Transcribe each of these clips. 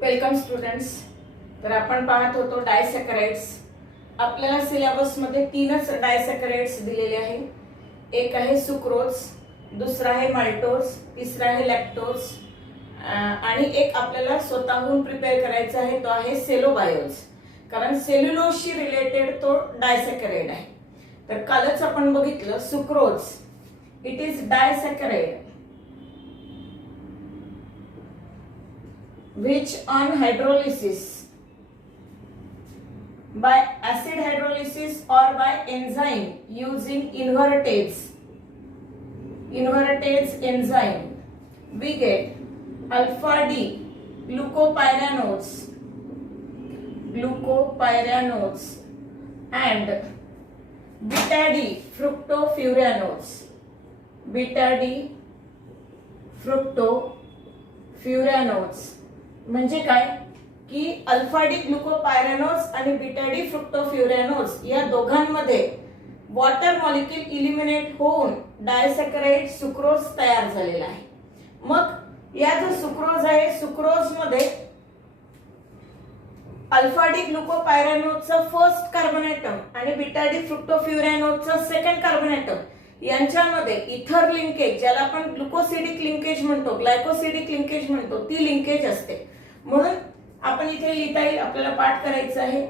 Welcome students. तर आपण पाहत होतो डायसॅकराइड्स. आपल्याला सिलेबस मध्ये तीनच डायसॅकराइड्स दिलेले आहे. एक आहे सुक्रोज, दुसरा आहे माल्टोज, तिसरा आहे लॅक्टोज आणि एक आपल्याला स्वतःहून प्रिपेअर करायचा आहे, तो आहे सेलोबायोज. कारण सेल्युलोजशी रिलेटेड तो डायसॅकराइड आहे. तर कालच आपण बघितलं sucrose, it is disaccharide which on hydrolysis by acid hydrolysis or by enzyme using invertase enzyme we get alpha D glucopyranodes and beta D fructofuranodes. म्हणजे काय की अल्फा डी ग्लुकोपायरॅनोज आणि बीटा डी फ्रुक्टोफ्युरॅनोज या दोघांमध्ये वॉटर मॉलिक्यूल इलिमिनेट होऊन डायसॅकराइड sucrose तयार झालेला आहे. मग या जो सुक्रोज आहे, सुक्रोज मध्ये अल्फा डी ग्लुकोपायरॅनोजचा फर्स्ट कार्बन ॲटम आणि बीटा डी फ्रुक्टोफ्युरॅनोजचा सेकंड कार्बन ॲटम यांच्यामध्ये इथर लिंकेज, ज्याला आपण ग्लुकोसिडिक लिंकेज म्हणतो, ग्लायकोसिडिक लिंकेज म्हणतो, ती लिंकेज असते. म्हणून आपण इथे लिहिता येईल, आपल्याला पाठ करायचं आहे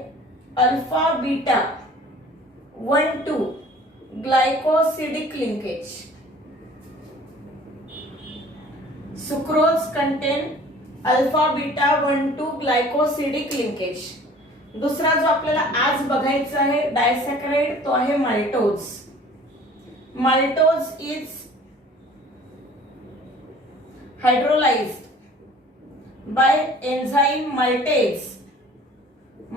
alpha beta 1,2 glycosidic linkage. Sucrose content alpha beta 1,2 glycosidic linkage. दुसरा जो आपल्याला आज बघायचा आहे डायसॅकराइड, तो आहे maltose. Maltose is hydrolyzed by enzyme maltase.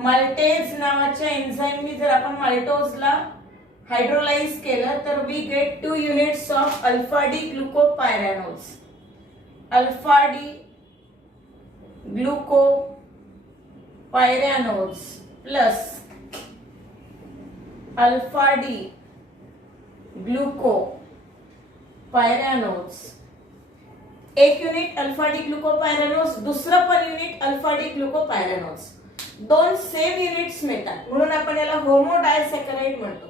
maltase नावाच्या एन्झाईमनी जर आपण माल्टोजला हायड्रोलाइज केलं तर we get 2 units of alpha D glucopyranols. alpha D glucopyranols plus alpha D ग्लुकोपायरॅनोज. एक युनिट अल्फा डी ग्लुकोपायरॅनोज, दुसरं पण युनिट अल्फा डी ग्लुकोपायरॅनोज. दोन सेम युनिट्स मिळतात म्हणून आपण याला होमो डायसॅकराइड म्हणतो.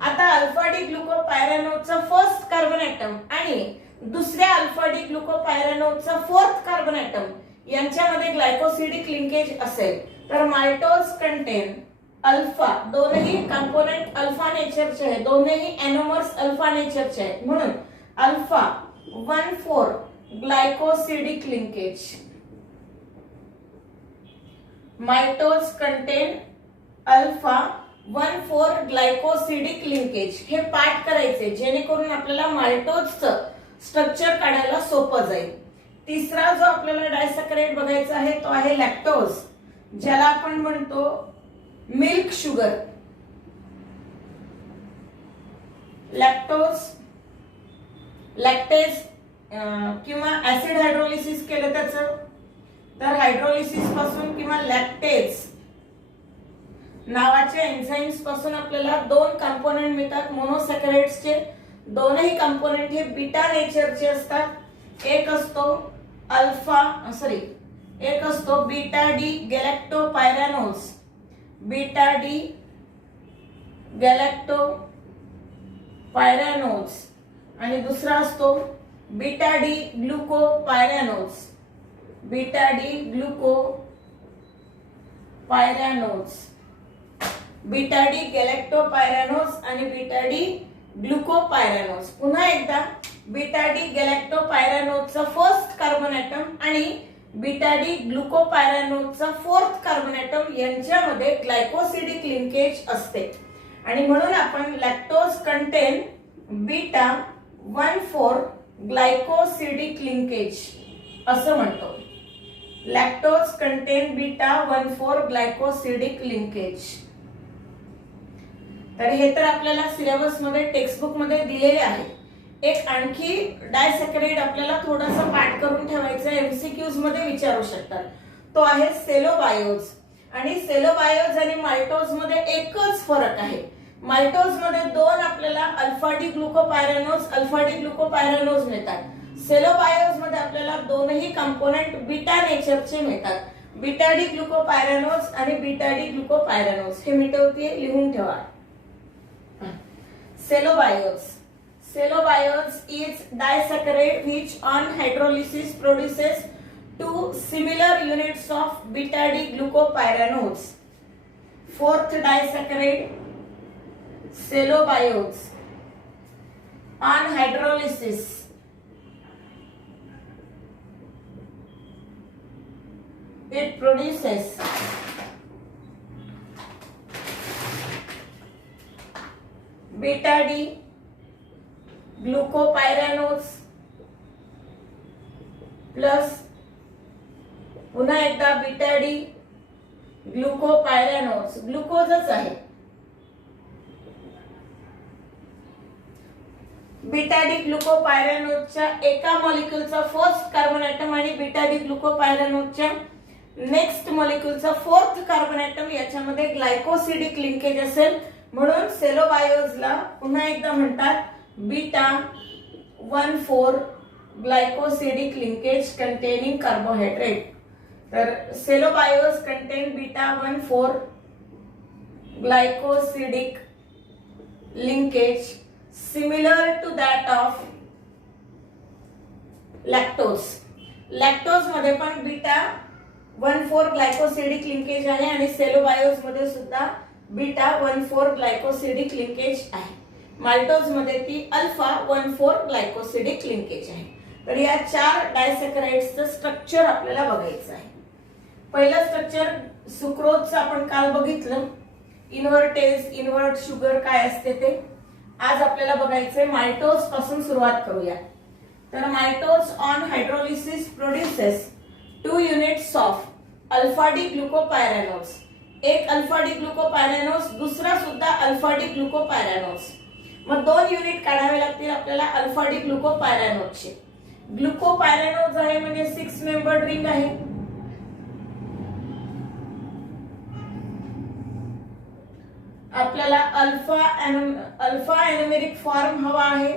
आता अल्फा डी ग्लुकोपायरॅनोजचा फर्स्ट कार्बन ॲटम आणि दुसऱ्या अल्फा डी ग्लुकोपायरॅनोजचा फोर्थ कार्बन ॲटम यांच्यामध्ये ग्लायकोसिडिक लिंकेज असेल तर माल्टोज कंटेन अल्फा, दोनही कंपोनेंट अल्फा नेचरचे आहेत, दोनही एनोमर्स अल्फा नेचरचे आहेत, म्हणून alpha 1,4 glycosidic linkage. Maltose contain alpha 1,4 glycosidic linkage. हे पाठ करायचे जेणेकरून आपल्याला माल्टोजचं स्ट्रक्चर काढायला सोपं जाईल. तिसरा जो आपल्याला डायसॅकराइड बघायचा आहे तो आहे लॅक्टोज, ज्याला आपण म्हणतो मिल्क शुगर. लॅक्टेज किंवा ऍसिड हायड्रोलिसिस केलं त्याचं, तर हायड्रोलिसिस पासून किंवा लॅक्टेज नावाच्या एन्झाईम्स पासून आपल्याला दोन कंपोनेंट मिळतात मोनोसॅकराइड्सचे. दोनही कंपोनेंट हे बीटा नेचरचे असतात. एक असतो beta D galactopyranose, beta D galactopyranose आणि दुसरा असतो beta D glucopyranose. Beta D galactopyranose आणि बीटा डी ग्लुकोपायरॅनोज. पुन्हा एकदा बीटा डी गॅलॅक्टोपायरॅनोजचा फर्स्ट कार्बन ॲटम आणि बीटा डी ग्लुकोपायरॅनोजचा फोर्थ कार्बन ॲटम यांच्यामध्ये ग्लायकोसिडिक लिंकेज असते आणि म्हणून आपण lactose contain beta 1,4 glycosidic linkage असं म्हणतो. Lactose contain beta 1,4 glycosidic linkage. तर हे तर आपल्याला सिलेबस मध्ये, टेक्स्टबुक मध्ये दिलेले आहे. एक आणखी डायसॅकराइड आपल्याला थोडासा पाठ करून ठेवायचा, एमसीक्यूज मध्ये विचारू शकतात, तो आहे सेलोबायोज. आणि सेलोबायोज आणि माल्टोज मध्ये एकच फरक आहे. माल्टोज मध्ये दोन आपल्याला अल्फा डी ग्लुकोपायरॅनोज मिळतात. सेलोबायोज मध्ये आपल्याला दोनही कंपोनेंट बीटा नेचरचे मिळतात. बीटा डी ग्लुकोपायरॅनोज आणि बीटा डी ग्लुकोपायरॅनोज हे मिटवते, लिहून ठेवा. सेलोबायोज. Cellobiose is disaccharide which on hydrolysis produces two similar units of beta D glucopyranones. Fourth disaccharide, cellobiose, on hydrolysis it produces beta D glucopyranose plus पुन्हा एकदा beta D ग्लुकोपायरॅनोज. ग्लुकोजच आहे. Beta D ग्लुकोपायरॅनोजच्या एका मॉलिक्युलचा first carbon atom आणि beta D ग्लुकोपायरॅनोजच्या next मॉलिक्युलचा fourth carbon atom याच्यामध्ये ग्लायकोसिडिक लिंकेज असेल, म्हणून सेलोबायोजला पुन्हा एकदा म्हणतात beta 1,4 glycosidic linkage containing carbohydrate. तर cellobiose contain beta 1,4 glycosidic linkage similar to that of lactose. Lactose मध्ये पण बीटा 1,4 ग्लायकोसिडिक लिंकेज आहे आणि सेलोबायोज मध्ये सुद्धा बीटा 1,4 ग्लायकोसिडिक लिंकेज आहे. माल्टोज मध्ये ती अल्फा 1,4 ग्लायकोसिडिक लिंकेज आहे. तर या 4 डायसॅकराइड्सचं स्ट्रक्चर आपल्याला बघायचं आहे. पहिलं स्ट्रक्चर सुक्रोजचं आपण काल बघितलं. इन्व्हर्टेज, इन्व्हर्ट शुगर काय असते ते आज आपल्याला बघायचंय. माल्टोज पासून सुरुवात करूया. तर maltose on hydrolysis produces 2 units of alpha D glucopyranose. एक अल्फा डी ग्लुकोपायरॅनोज, दुसरा सुद्धा अल्फा डी ग्लुकोपायरॅनोज. मग 2 युनिट काढावे लागतील आपल्याला अल्फा डी ग्लुकोपायरॅनोजचे. ग्लुकोपायरॅनोज आहे म्हणजे 6 मेंबर्ड रिंग आहे. आपल्याला अल्फा एनोमेरिक फॉर्म हवा आहे.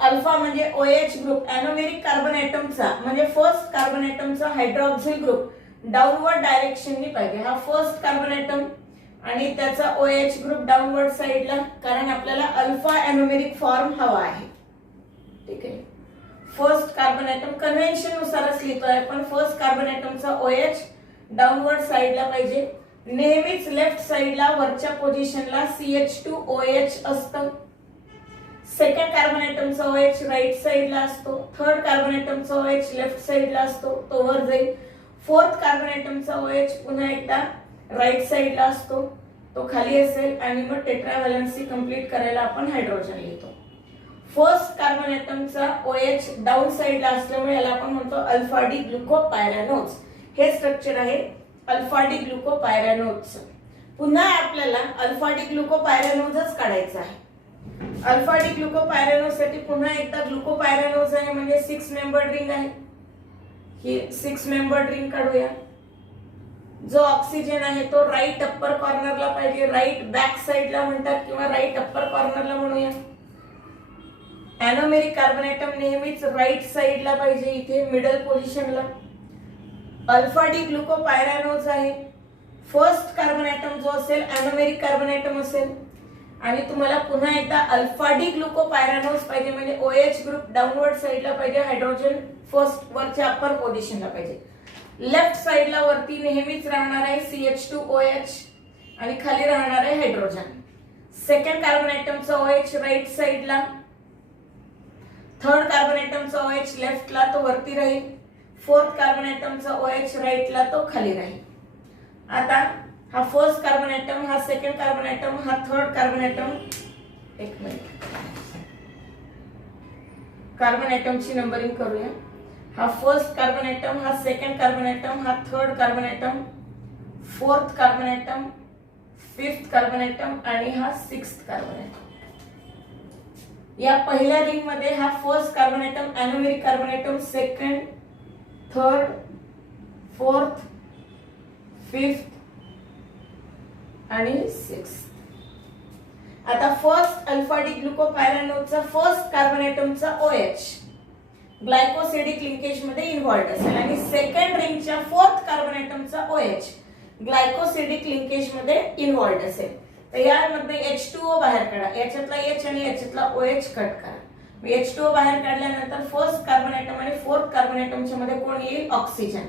अल्फा म्हणजे OH ग्रुप, एनोमेरिक कार्बन ॲटमचा म्हणजे फर्स्ट कार्बन ॲटमचा हायड्रॉक्सिल ग्रुप डाऊनवर्ड डायरेक्शननी पाहिजे. हा फर्स्ट कार्बन ॲटम आणि त्याचा OH ग्रुप डाऊनवर्ड साइडला, कारण आपल्याला अल्फा एनोमेरिक फॉर्म हवा आहे. ठीक आहे. फर्स्ट कार्बन ॲटम कन्व्हेन्शन नुसारच लिहितोय आपण. फर्स्ट कार्बन ॲटमचा OH डाऊनवर्ड साइडला पाहिजे. नेहमीच लेफ्ट साइडला वरच्या पोझिशनला CH2OH असतं. सेकंड कार्बन ॲटमचा OH राईट साइडला असतो. थर्ड कार्बन ॲटमचा OH लेफ्ट साइडला असतो, तो वर जाईल. फोर्थ कार्बन ॲटमचा OH पुन्हा एकदा राईट साइडला असतो, तो खाली असेल. आणि मग टेट्राव्हॅलन्सी कंप्लीट करायला आपण हायड्रोजन लिहितो. फर्स्ट कार्बन ॲटमचा OH डाऊन साइडला असल्यामुळे याला आपण म्हणतो अल्फा डी ग्लुकोपायरॅनोज. हे स्ट्रक्चर आहे अल्फा डी ग्लुकोपायरॅनोजचं. पुन्हा आपल्याला अल्फा डी ग्लुकोपायरॅनोजच काढायचं आहे. अल्फा डी ग्लुकोपायरॅनोज साठी पुन्हा एकदा ग्लुकोपायरॅनोज आहे म्हणजे 6 मेंबर्ड रिंग आहे. ही 6 मेंबर्ड रिंग काढूया. जो ऑक्सिजन आहे तो राईट अप्पर कॉर्नरला पाहिजे. राईट बॅक साइडला म्हणतात किंवा राईट अप्पर कॉर्नरला म्हणूया. एनोमेरिक कार्बन ॲटम नेहमीच राईट साइडला पाहिजे, इथे मिडल पोझिशनला. अल्फा डी ग्लुकोपायरॅनोज आहे. फर्स्ट कार्बन ॲटम जो असेल एनोमेरिक कार्बन ॲटम असेल. आणि तुम्हाला पुन्हा एकदा अल्फा डी ग्लुकोपायरॅनोज पाहिजे म्हणजे OH ग्रुप डाऊनवर्ड साइडला पाहिजे. हायड्रोजन फर्स्ट वरच्या अप्पर पोझिशनला पाहिजे. लेफ्ट साइडला वरती नेहमीच राहणार आहे CH2OH आणि खाली राहणार आहे हायड्रोजन. सेकंड कार्बन ॲटमचा OH राईट साइडला. थर्ड कार्बन ॲटमचा OH लेफ्टला, तो वरती राहील. फोर्थ कार्बन ॲटमचा OH राईटला, तो खाली राहील. आता हा फर्स्ट कार्बन ॲटम, हा सेकंड कार्बन ॲटम, हा थर्ड कार्बन ॲटम. एक मिनिट, कार्बन ॲटमची नंबरिंग करूया. हा फर्स्ट कार्बन ॲटम, हा सेकंड कार्बन ॲटम, हा third carbon atom, fourth carbon atom, fifth carbon atom आणि हा सिक्स्थ कार्बन ॲटम. या पहिल्या रिंग मध्ये हा first carbon atom anomeric carbon atom, second, third, fourth, fifth आणि सिक्स्थ. आता फर्स्ट अल्फा डी ग्लुकोपायरॅनोजचा फर्स्ट कार्बन ॲटमचा OH ग्लायकोसिडिक लिंकेज मध्ये इन्व्हॉल्व्ड असेल आणि सेकंड रिंग ऑक्सिजनच्या फोर्थ कार्बन ॲटमचा OH ग्लायकोसिडिक लिंकेज मध्ये इन्व्हॉल्व्ड असेल तर यामध्ये H2O बाहेर काढा, याच्यातला H आणि याच्यातला OH कट करा. H2O बाहेर काढल्यानंतर फर्स्ट कार्बन ॲटम आणि फोर्थ कार्बन ॲटमच्या मध्ये कोण येईल? ऑक्सिजन.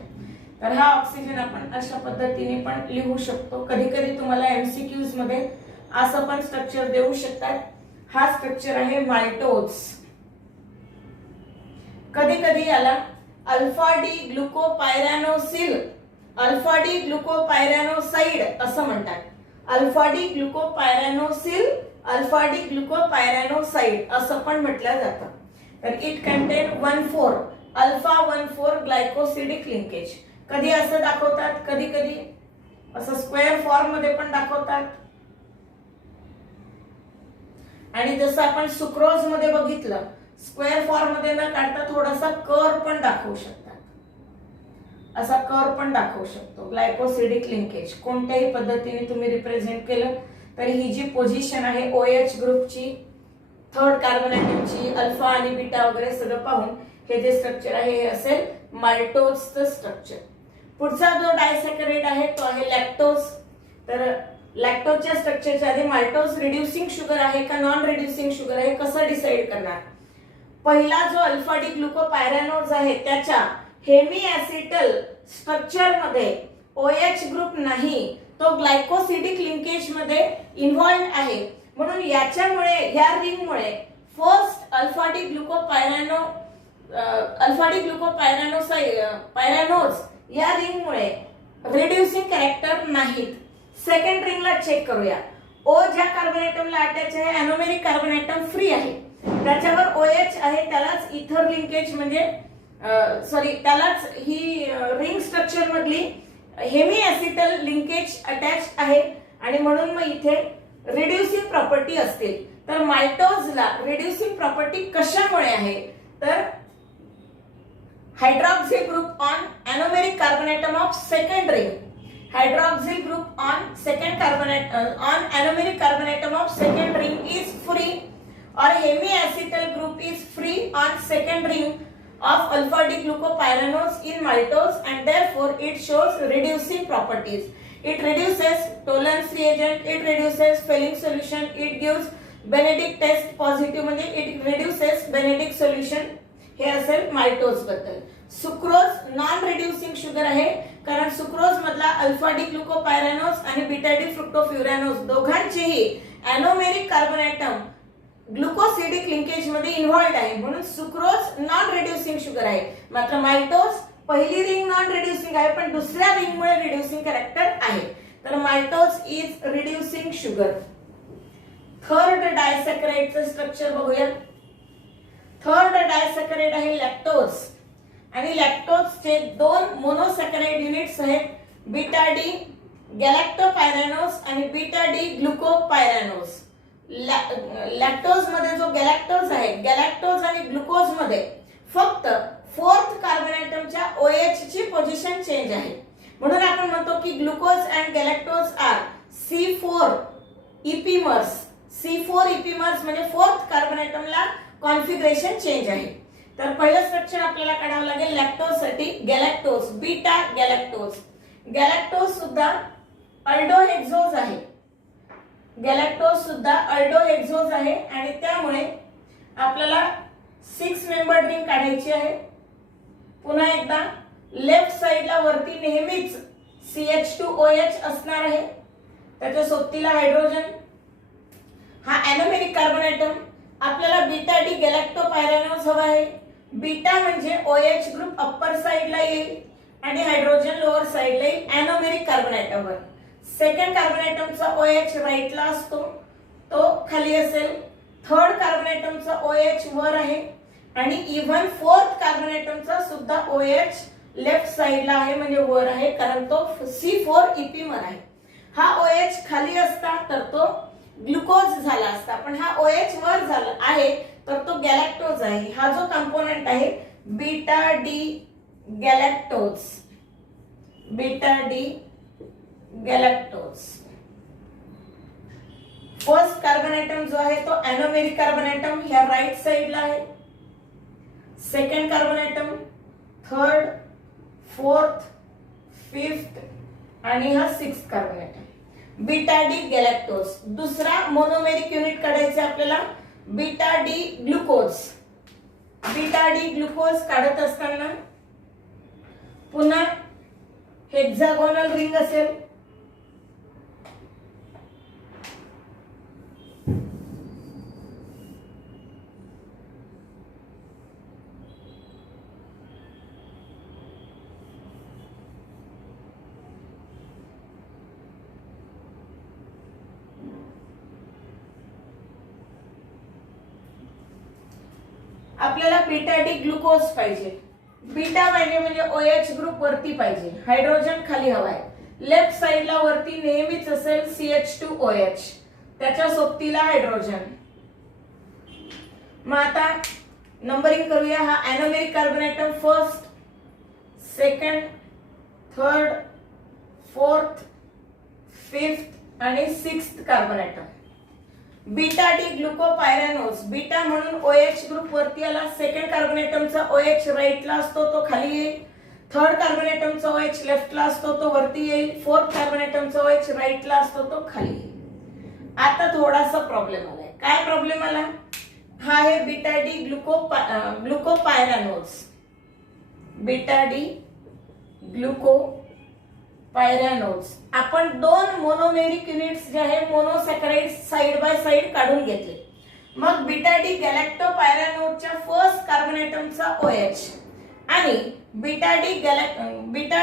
तर हा ऑक्सिजन आपण अशा पद्धतीने पण लिहू शकतो. कधी कधी तुम्हाला MCQs मध्ये असं पण स्ट्रक्चर देऊ शकतात. हा स्ट्रक्चर आहे मायटोज. कधी कधी याला अल्फा डी ग्लुकोपायरॅनोसिल, अल्फा डी ग्लुकोपायरॅनोसाइड असं म्हणतात. अल्फा डी ग्लुकोपायरॅनोसिल, अल्फा डी ग्लुकोपायरॅनोसाइड असं पण म्हटलं जातं. तर it content 1,4 alpha 1,4 glycosidic linkage. कधी असं दाखवतात, कधी कधी असं स्क्वेअर फॉर्म मध्ये पण दाखवतात. आणि जसं आपण सुक्रोज मध्ये बघितलं, स्क्वेअर फॉर्म मध्ये न काढता थोडासा कर्व पण दाखवू शकतात. असा कर्व पण दाखवू शकतो. ग्लायकोसिडिक लिंकेज कोणत्याही पद्धतीने तुम्ही रिप्रेझेंट केलं तर ही जी पोझिशन आहे OH ग्रुपची, थर्ड कार्बन ॲटमची, अल्फा आणि बीटा वगैरे सगळं पाहून हे जे स्ट्रक्चर आहे हे असेल माल्टोजचं स्ट्रक्चर. पुढचा जो डायसॅकराइड आहे तो आहे लॅक्टोज. तर लॅक्टोजच्या स्ट्रक्चरच्या आधी माल्टोज रिड्युसिंग शुगर आहे का नॉन रिड्युसिंग शुगर आहे कसं डिसाइड करणार? पहिला जो अल्फा डी ग्लुकोपायरॅनोज आहे त्याच्या हेमी ऍसिटल स्ट्रक्चर मध्ये OH ग्रुप नाही, तो ग्लायकोसिडिक लिंकेज मध्ये इन्व्हॉल्व्ड आहे. म्हणून याच्यामुळे या रिंगमुळे फर्स्ट अल्फा डी ग्लुकोपायरॅनोज या रिंगमुळे रिड्युसिंग कॅरेक्टर नाहीत. सेकंड रिंगला चेक करूया. O ज्या कार्बन ॲटमला अटॅच आहे एनोमेरिक कार्बन ॲटम फ्री आहे, त्याच्यावर OH आहे, त्यालाच इथर लिंकेज म्हणजे त्यालाच ही रिंग स्ट्रक्चर मधली हेमी ऍसिटल लिंकेज अटॅच आहे आणि म्हणून मग इथे रिड्युसिंग प्रॉपर्टी असतील. तर मायटोजला रिड्युसिंग प्रॉपर्टी कशामुळे आहे? तर hydroxyl group on anomeric carbon atom of second ring, hydroxyl group on second on anomeric carbon atom of second ring is free और hemi acetal group is free on second ring of alpha D glucopyranose in maltose and therefore it shows reducing properties. It reduces Tollens reagent, it reduces Fehling solution, it gives Benedict test positive म्हणजे it reduces Benedict solution. हे असेल maltose बद्दल. Sucrose non reducing sugar आहे कारण sucrose मधला alpha D ग्लुकोपायरॅनोज आणि beta D फ्रुक्टोफ्युरॅनोज दोघांचेही anomeric carbon item ग्लुकोसिडिक linkage मध्ये इन्व्हॉल्व्ड आहे म्हणून सुक्रोज नॉन रिड्युसिंग शुगर आहे. मात्र माल्टोज पहिली रिंग नॉन रिड्युसिंग आहे पण दुसऱ्या रिंग मुळे रिड्युसिंग कॅरेक्टर आहे. तर maltose is reducing sugar. Third डायसॅकराइडचं स्ट्रक्चर बघूया. थर्ड डायसॅकराइड आहे लॅक्टोज आणि लॅक्टोजचे दोन मोनोसॅकराइड युनिट्स आहेत बीटा डी गॅलॅक्टोपायरॅनोज आणि बीटा डी ग्लुकोपायरॅनोज. लॅक्टोज मध्ये जो गॅलॅक्टोज आहे, गॅलॅक्टोज आणि ग्लुकोज मध्ये फक्त फोर्थ कार्बन ॲटमच्या OH ची पोझिशन चेंज आहे म्हणून आपण म्हणतो की glucose and galactose are C4 epimers. C4 epimers म्हणजे फोर्थ कार्बन ॲटमला कॉन्फिगरेशन चेंज आहे. तर पहिलं स्ट्रक्चर आपल्याला काढावं लागेल लॅक्टोज साठी. गॅलॅक्टोज बीटा गॅलॅक्टोज. गॅलॅक्टोज सुद्धा अल्डोहेक्झोज आहे. गॅलॅक्टोज सुद्धा अल्डोहेक्झोज आहे आणि त्यामुळे आपल्याला 6 मेंबर रिंग काढायची आहे. पुन्हा एकदा लेफ्ट साइडला वरती नेहमीच CH2OH असणार आहे, त्याच्या सोबतीला हायड्रोजन. हा एनोमेरिक कार्बन ॲटम आपल्याला बीटा डी गॅलॅक्टोपायरॅनोज हवा आहे. बीटा म्हणजे OH ग्रुप अप्पर साइडला येईल आणि हायड्रोजन लोअर साइडला येईल एनोमेरिक कार्बन ॲटमवर. सेकंड कार्बन ॲटमचा OH राईटला असतो, तो खाली असेल. थर्ड कार्बन ॲटमचा OH वर आहे आणि इव्हन फोर्थ कार्बन ॲटमचा सुद्धा OH लेफ्ट साइडला आहे म्हणजे वर आहे कारण तो C4 इपिमर आहे. हा OH खाली असता तर तो ग्लुकोज झाला असता पण हा OH वर झाला आहे तर तो गॅलॅक्टोज आहे. हा जो कंपोनेंट आहे beta D galactose, beta D galactose. First carbon atom जो आहे तो एनोमेरिक कार्बन ॲटम ह्या राईट साइडला आहे. Second carbon atom, third, fourth 5th आणि हा 6th carbon atom. Beta D galactose. दुसरा मोनोमेरिक युनिट काढायचं आपल्याला, beta D glucose. Beta D glucose काढत असताना पुन्हा हेक्सागोनल रिंग असेल, आपल्याला बीटा डी ग्लुकोज पाहिजे. बीटा पाहिजे म्हणजे OH ग्रुप वरती पाहिजे, हायड्रोजन खाली हवाय. लेफ्ट साइडला वरती नेहमीच असेल CH2OH, त्याच्या सोबतीला हायड्रोजन. मग आता नंबरिंग करूया. हा anomeric carbon atom 1st, 2nd, 3rd, 4th, 5th आणि 6th carbon atom. Beta D glucopyranose. Beta म्हणून OH ग्रुप वरती आला. 2nd कार्बन ऍटमचा OH राईटला असतो तो खाली येईल. 3rd कार्बन ऍटमचा OH लेफ्टला असतो तो वरती येईल. 4th कार्बन ऍटमचा OH राईटला असतो तो खाली येईल. आता थोडासा प्रॉब्लेम आलाय. काय प्रॉब्लेम आला? हा आहे beta D glucopyranose. Beta D glucopyranose. आपण दोन मोनोमेरिक युनिट्स जे आहे मोनोसॅकराइड साइड बाय साइड काढून घेतले. मग बीटा डी गॅलॅक्टोपायरॅनोजच्या 1st कार्बन ऍटमचा OH आणि बीटा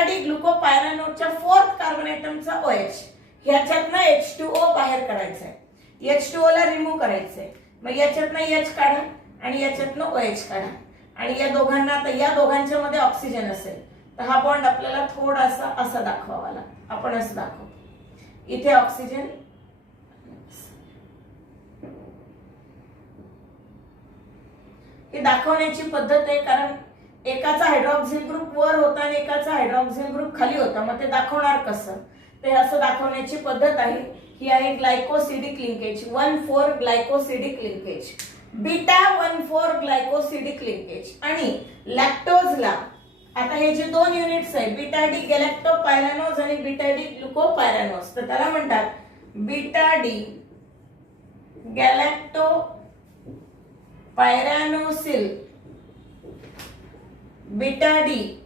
डी ग्लुकोपायरॅनोजच्या 4th कार्बन ऍटमचा OH ह्याच्यातनं H2O बाहेर काढायचा आहे. H2O ला रिमूव्ह करायचंय. मग याच्यातनं H काढा आणि याच्यातनं OH काढा आणि या दोघांना, आता या दोघांच्या मध्ये ऑक्सिजन असेल तर हा बॉन्ड आपल्याला थोडासा असा दाखवावा लागेल. आपण असं दाखवतो. इथे ऑक्सिजन, ही दाखवण्याची पद्धत आहे कारण एकाचा हायड्रॉक्सिल ग्रुप वर होता आणि एकाचा हायड्रॉक्सिल ग्रुप खाली होता. मग ते दाखवणार कसं, ते असं दाखवण्याची पद्धत आहे. ही आहे glycosidic linkage, 1,4 glycosidic linkage. Beta 1,4 glycosidic linkage. आणि लॅक्टोजला आता हे जे दोन युनिट्स आहेत बीटा डी गॅलॅक्टोपायरॅनोज आणि बीटा डी ग्लुकोपायरॅनोज, तर त्याला म्हणतात बीटा डी गॅलॅक्टोपायरॅनोसिल, बीटा डी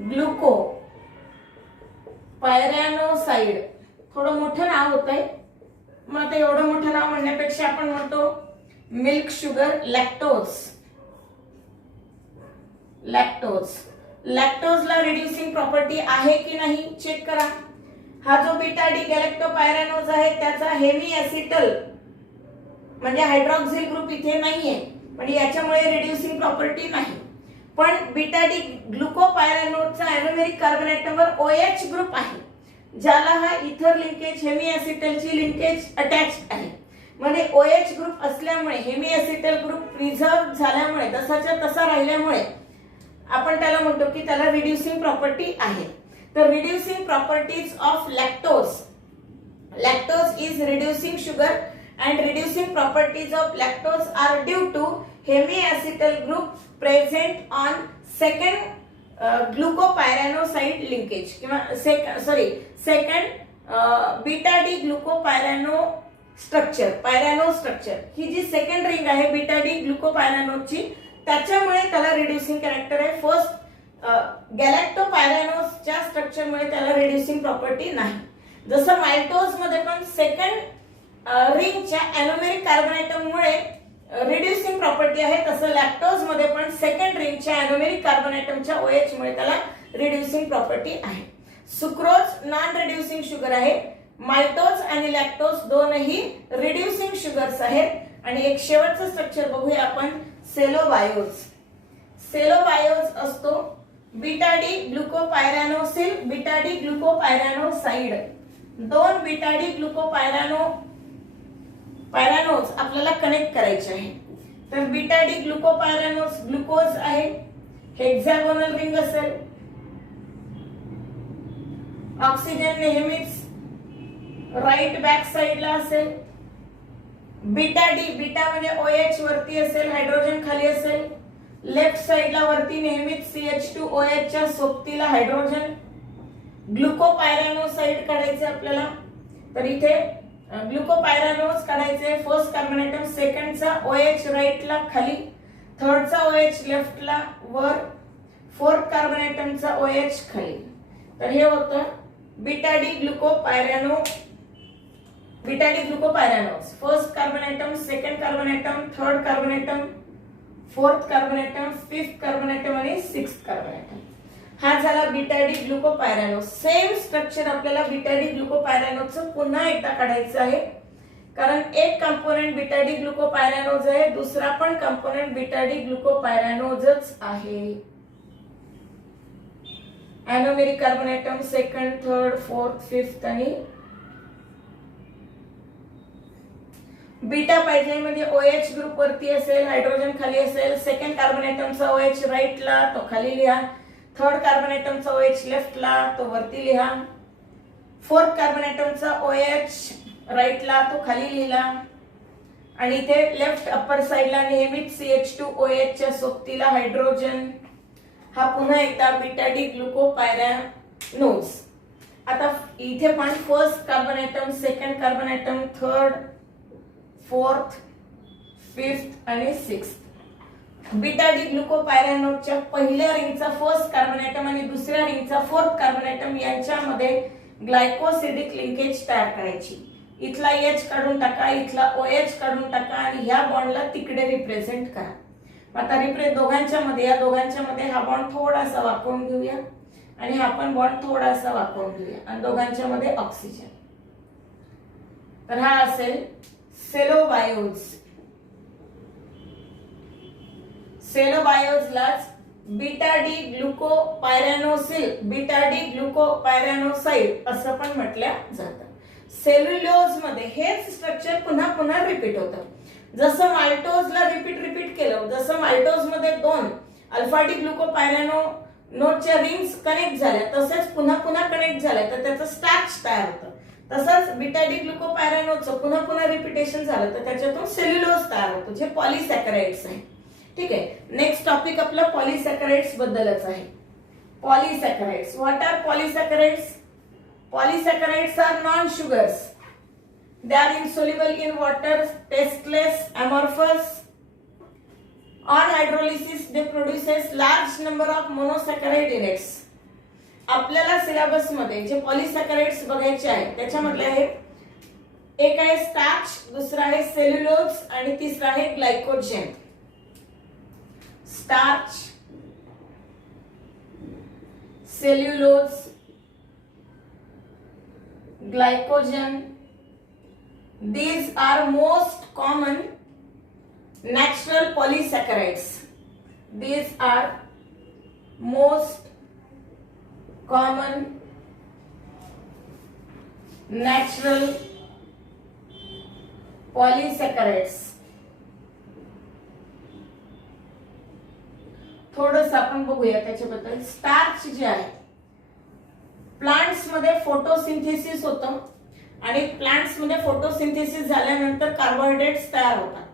ग्लुकोपायरॅनोसाइड. थोडं मोठं नाव होतंय, मग आता एवढं मोठं नाव म्हणण्यापेक्षा आपण म्हणतो मिल्क शुगर लॅक्टोज. लॅक्टोजला रिड्युसिंग प्रॉपर्टी आहे की नाही चेक करा. हा जो बीटा डी गॅलॅक्टोपायरॅनोज आहे त्याचा हेमी ऍसिटल म्हणजे हायड्रॉक्सिल ग्रुप इथे नाहीये, म्हणजे याच्यामुळे रिड्युसिंग प्रॉपर्टी नाही. पण बीटा डी ग्लुकोपायरॅनोजचा एरोमेरिक कार्बन ऍटमवर OH ग्रुप आहे, ज्याला हा इथर लिंकेज हेमी ऍसिटलची लिंकेज अटॅच्ड आहे. म्हणजे OH ग्रुप असल्यामुळे हेमी ऍसिटल ग्रुप प्रिझर्व झाल्यामुळे तसाच्या तसा राहिल्यामुळे आपण त्याला म्हणतो की त्याला रिड्युसिंग प्रॉपर्टी आहे. तर reducing properties of lactose. Lactose is reducing sugar and reducing properties of lactose are due to hemiacetal group present on second glucopyranoside linkage किंवा second beta d glucopyrano structure. ही जी सेकंड रिंग आहे beta D ग्लुकोपायरॅनोजची, त्याच्यामुळे त्याला reducing character आहे. First गॅलॅक्टोपायरॅनोजच्या स्ट्रक्चरमुळे त्याला रिड्युसिंग प्रॉपर्टी नाही. जसं माल्टोज मध्ये पण सेकंड रिंगच्या एनोमेरिक कार्बन ऍटममुळे रिड्युसिंग प्रॉपर्टी आहे, तसं लॅक्टोज मध्ये पण सेकंड रिंगच्या एनोमेरिक कार्बन ऍटमच्या OH मुळे त्याला रिड्युसिंग प्रॉपर्टी आहे. सुक्रोज नॉन रिड्युसिंग शुगर आहे. माल्टोज आणि लॅक्टोज दोनही रिड्युसिंग शुगर्स आहेत. आणि एक शेवटचं स्ट्रक्चर बघूया आपण, सेलोबायोज. सेलोबायोज असतो बीटा डी ग्लुकोपायरॅनोसिल, बीटा डी ग्लुकोपायरॅनोसाइड. दोन बीटा डी ग्लुकोपायरॅनोज आपल्याला कनेक्ट करायचे आहे. तर बीटा डी ग्लुकोपायरॅनोज ग्लुकोज आहे, हेक्सागोनल रिंग असेल. ऑक्सिजन नेहमीच राईट बॅक साइडला असेल. बीटा डी, बीटा म्हणजे OH वरती असेल, हायड्रोजन खाली असेल. लेफ्ट साइडला वरती नेहमीच CH2OH च्या सोबतीला हायड्रोजन ग्लुकोपायरॅनोसाइड काढायचे आपल्याला. तर इथे ग्लुकोपायरॅनोज काढायचे. फर्स्ट कार्बन ॲटम, सेकंडचा OH राईटला खाली, थर्डचा OH लेफ्टला वर, फोर्थ कार्बन ॲटमचा OH खाली. तर हे होतं beta D glucopyranose. First carbon atom, second carbon atom, third carbon atom, fourth carbon atom, fifth carbon atom आणि सिक्स्थ कार्बन ॲटम. हा झाला beta D glucopyranose. Same structure आपल्याला बीटा डी ग्लुकोपायरॅनोजचं पुन्हा एकदा काढायचं आहे, कारण एक कंपोनेंट बीटा डी ग्लुकोपायरॅनोज आहे, दुसरा पण कंपोनेंट बीटा डी ग्लुकोपायरॅनोजच आहे. Anomeric carbon atom second, third, fourth, fifth आणि बीटा पाहिजे म्हणजे OH ग्रुप वरती असेल, हायड्रोजन खाली असेल. सेकंड कार्बन ॲटमचा OH राईटला तो खाली लिहा, थर्ड कार्बन ॲटमचा OH लेफ्टला तो वरती लिहा, फोर्थ कार्बन ॲटमचा OH राईटला तो खाली लिहिला आणि इथे लेफ्ट अप्पर साइडला नेहमीच CH2OH च्या सोबतीला हायड्रोजन. हा पुन्हा एकदा बीटा डी ग्लुकोपायरॅनोज. आता इथे पण first carbon atom, second carbon atom, third, fourth, fifth आणि सिक्स्थ. बीटा डी ग्लुकोपायरॅनोजच्या पहिल्या रिंगचा फर्स्ट कार्बन ॲटम आणि दुसऱ्या रिंगचा फोर्थ कार्बन ॲटम यांच्यामध्ये ग्लायकोसिडिक लिंकेज तयार करायची. इथला H काढून टाका, इथला OH काढून टाका आणि ह्या बॉन्डला तिकडे रिप्रेझेंट करा. आता या दोघांच्या मध्ये हा बॉन्ड थोडासा वाकवून घेऊया आणि हा पण बॉन्ड थोडासा वाकवून घेऊया आणि दोघांच्या मध्ये ऑक्सिजन. तर हा असेल सेलोबायोज. सेलोबायोजलाच बीटा डी ग्लुकोपायरॅनोसाइड असं पण म्हटलं जातं. सेल्युलोज मध्ये हेच स्ट्रक्चर पुन्हा पुन्हा रिपीट होतं. जसं माल्टोजला रिपीट केलं, जसं माल्टोज मध्ये दोन अल्फा डी ग्लुकोपायरॅनोजच्या रिंग्स कनेक्ट झाल्या, तसेच पुन्हा पुन्हा कनेक्ट झाल्या तर त्याचं स्टार्च तयार होतं. तसंच बीटा डी ग्लुकोपायरॅनोजचं पुन्हा पुन्हा रिपीटेशन झालं तर त्याच्यातून सेल्युलोज तयार होतो, जे पॉलिसॅकराइड्स आहे. ठीक आहे, नेक्स्ट टॉपिक आपला पॉलिसॅकराइड्स बद्दलच आहे. Polysaccharides. What are polysaccharides? Polysaccharides are non-sugars. They are insoluble in water, tasteless, amorphous. On hydrolysis, they produces large number of monosaccharide units. आपल्याला सिलेबस मध्ये जे पॉलिसॅकराइड्स बघायचे आहेत त्याच्यामधले आहे, एक आहे स्टार्च, दुसरा आहे सेल्युलोज आणि तिसरा आहे glycogen. Starch, cellulose, glycogen. These are most common natural polysaccharides. These are most common natural polysaccharides. थोडंसं आपण बघूया त्याच्याबद्दल. स्टार्च जे आहे, प्लांट्स मध्ये फोटोसिंथेसिस होतं आणि प्लांट्स मध्ये फोटोसिंथेसिस झाल्यानंतर कार्बोहायड्रेट्स तयार होतात.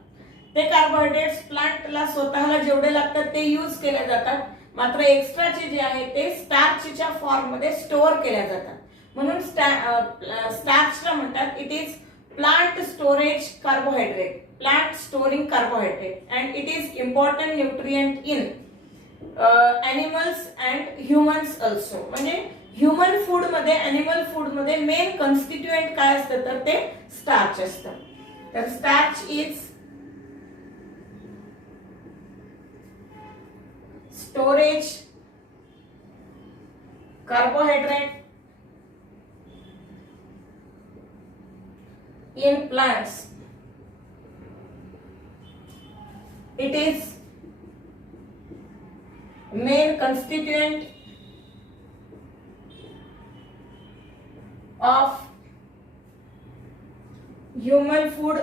ते कार्बोहायड्रेट्स प्लांटला स्वतःला जेवढे लागतात ते यूज केले जातात, मात्र एक्स्ट्राचे जे आहे ते स्टार्चच्या फॉर्म मध्ये स्टोअर केल्या जातात. म्हणून स्टार्चला म्हणतात it is plant storage carbohydrate, plant storing carbohydrate, and it is important nutrient in animals and humans also. म्हणजे ह्युमन फूड मध्ये, एनिमल फूड मध्ये मेन कॉन्स्टिट्युएंट काय असतं तर ते स्टार्च असतं. तर starch is storage carbohydrate in plants. It is main constituent of human food,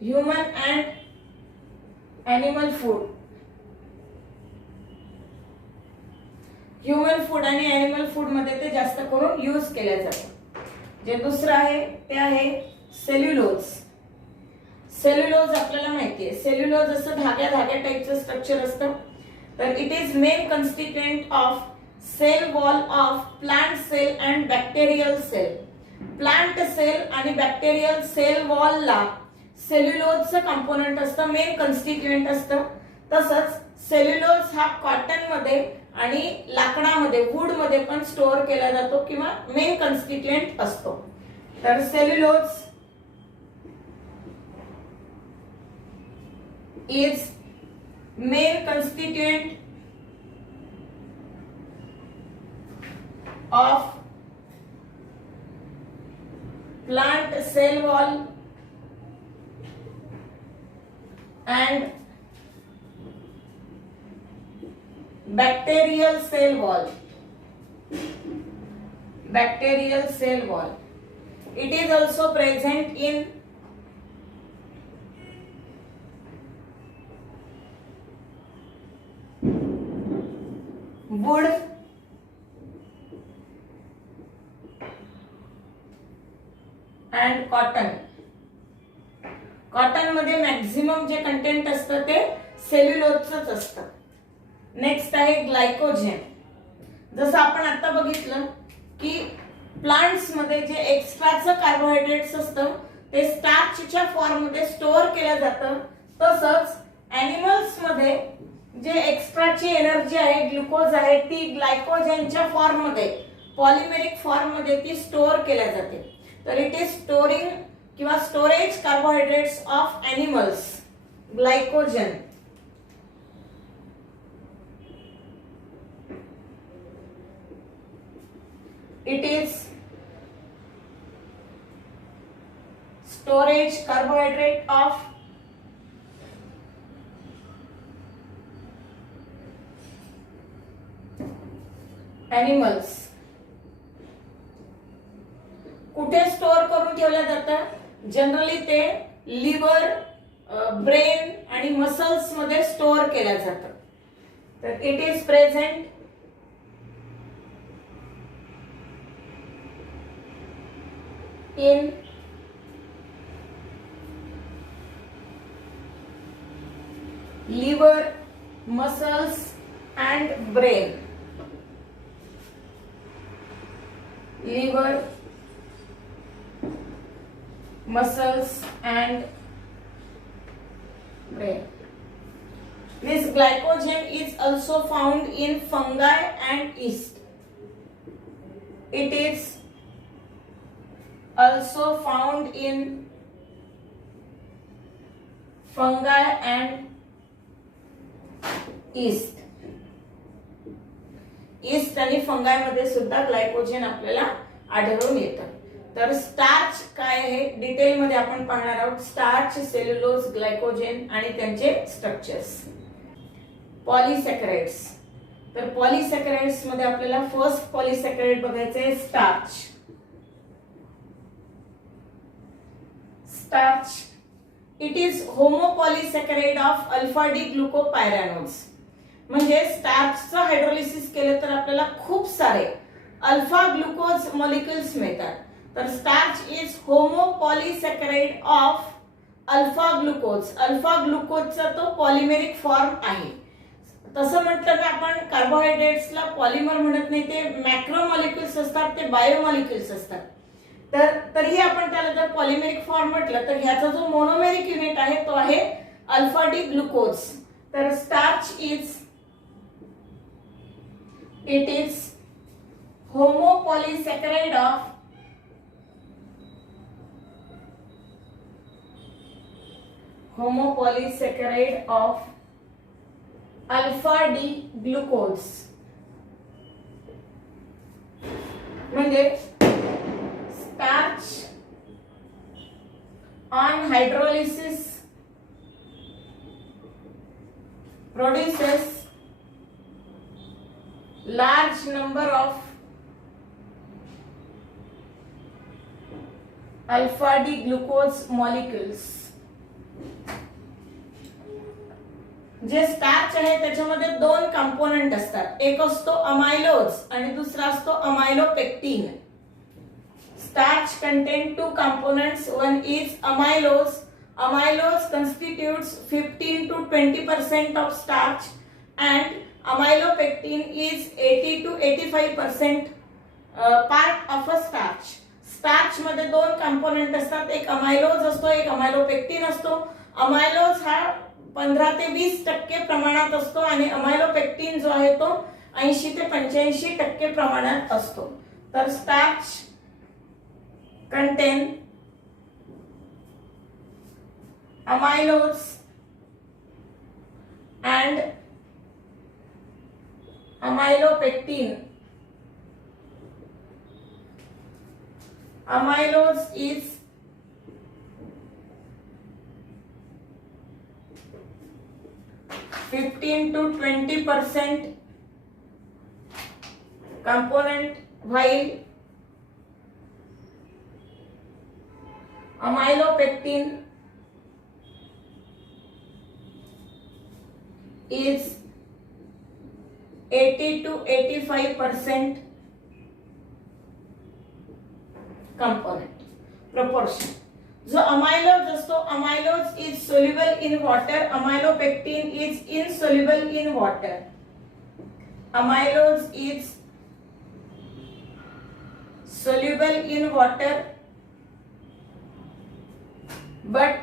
human and animal food. Human food आणि एनिमल फूड मध्ये ते जास्त करून यूज केले जातात. जे दुसरं आहे ते आहे सेल्युलोज. सेल्युलोज आपल्याला माहिती आहे, सेल्युलोज असं धाग्या टाईपचं स्ट्रक्चर असतं तर it is main constituent of cell wall of plant cell and bacterial cell. Plant cell आणि बॅक्टेरियल सेल वॉलला सेल्युलोजचं कंपोनंट असतं, मेन कन्स्टिट्युएंट असतं. तसंच सेल्युलोज हा कॉटन मध्ये आणि लाकडामध्ये वूड मध्ये पण स्टोअर केला जातो किंवा मेन कन्स्टिट्युएंट असतो. तर cellulose is main constituent of plant cell wall and bacterial cell wall. Bacterial cell wall. It is also present in wood and cotton. Cotton मध्ये मॅक्झिमम जे कंटेंट असतं ते सेल्युलोजच असतं. नेक्स्ट आहे ग्लायकोजेन. जसं आपण आता बघितलं की प्लांट्स मध्ये जे एक्स्ट्राचं कार्बोहायड्रेट्स असतं ते स्टार्चच्या फॉर्म मध्ये स्टोअर केलं जातं. तसंच एनिमल्स मध्ये जे एक्स्ट्राची एनर्जी आहे, ग्लुकोज आहे, ती ग्लायकोजेनच्या फॉर्म मध्ये, पॉलिमेरिक फॉर्म मध्ये ती स्टोअर केल्या जाते. तर इट इज स्टोरिंग किंवा storage carbohydrates of animals, glycogen. It is storage carbohydrate of animals. कुठे स्टोअर करून ठेवलं जातं? जनरली ते लिव्हर, ब्रेन आणि मसल्स मध्ये स्टोअर केलं जातं. तर it is present in liver, muscles and brain. Liver, muscles and brain. This glycogen is also found in fungi and yeast. It is also found in fungi and yeast. yeast आणि फंगाय मध्ये सुद्धा glycogen आपल्याला आढळून येतं. तर starch काय आहे detail मध्ये आपण पाहणार आहोत. स्टार्च, सेल्युलोज, ग्लायकोजेन आणि त्यांचे स्ट्रक्चर्स. पॉलिसॅकराइड्स. तर पॉलिसॅकराइड्स मध्ये आपल्याला फर्स्ट पॉलिसॅकराइड बघायचं आहे starch. Starch it is homopolysaccharide of alpha D glucopyranose. म्हणजे स्टार्चचं हायड्रोलिसिस केलं तर आपल्याला खूप सारे अल्फा ग्लुकोज मॉलिक्युल्स मिळतात. तर starch is homopolysaccharide of alpha glucose. Alpha ग्लुकोजचा तो पॉलिमेरिक फॉर्म आहे. तसं म्हटलं तर आपण कार्बोहायड्रेट्सला पॉलिमर म्हणत नाही, ते मॅक्रो मॉलिक्युल्स असतात, ते बायो मॉलिक्युल्स असतात. तर तरीही आपण त्याला जर पॉलिमेरिक फॉर्म म्हटलं तर ह्याचा जो मोनोमेरिक युनिट आहे तो आहे अल्फा डी ग्लुकोज. तर starch is it is homopolysaccharide of alpha D glucose. म्हणजे starch on hydrolysis produces large number of alpha D glucose molecules. जे स्टार्च आहे त्याच्यामध्ये दोन कंपोनेंट असतात. एक असतो अमायलोज आणि दुसरा असतो amylopectin. Starch contain two components. One is amylose. Amylose constitutes 15 to 20% of starch and amylopectin is 80 to 85% part of a starch. Starch मध्ये दोन कंपोनेंट असतात, एक अमायलोज असतो, एक अमायलोपेक्टिन असतो. अमायलोज हा 15 ते 20% प्रमाणात असतो आणि अमायलोपेक्टिन जो आहे तो 80 ते 85% प्रमाणात असतो. तर starch content amylose and amylopectin. Amylose is 15 to 20% component, while amylopectin is 80 to 85% component proportion. जो अमायलोज असतो, amylose is soluble in water, amylopectin is insoluble in water. Amylose is soluble in water, but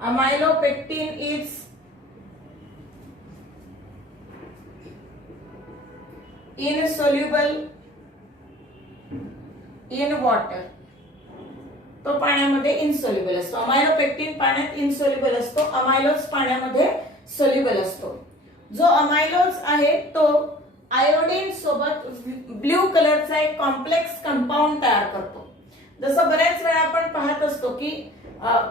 amylopectin is insoluble in water. तो पाण्यामध्ये insoluble असतो. Amylopectin पाण्यात insoluble असतो, amylose पाण्यामध्ये soluble असतो. जो अमायलोज आहे तो आयोडीन सोबत ब्ल्यू कलरचा एक कॉम्प्लेक्स कंपाऊंड तयार करतो. जसं बऱ्याच वेळा आपण पाहत असतो की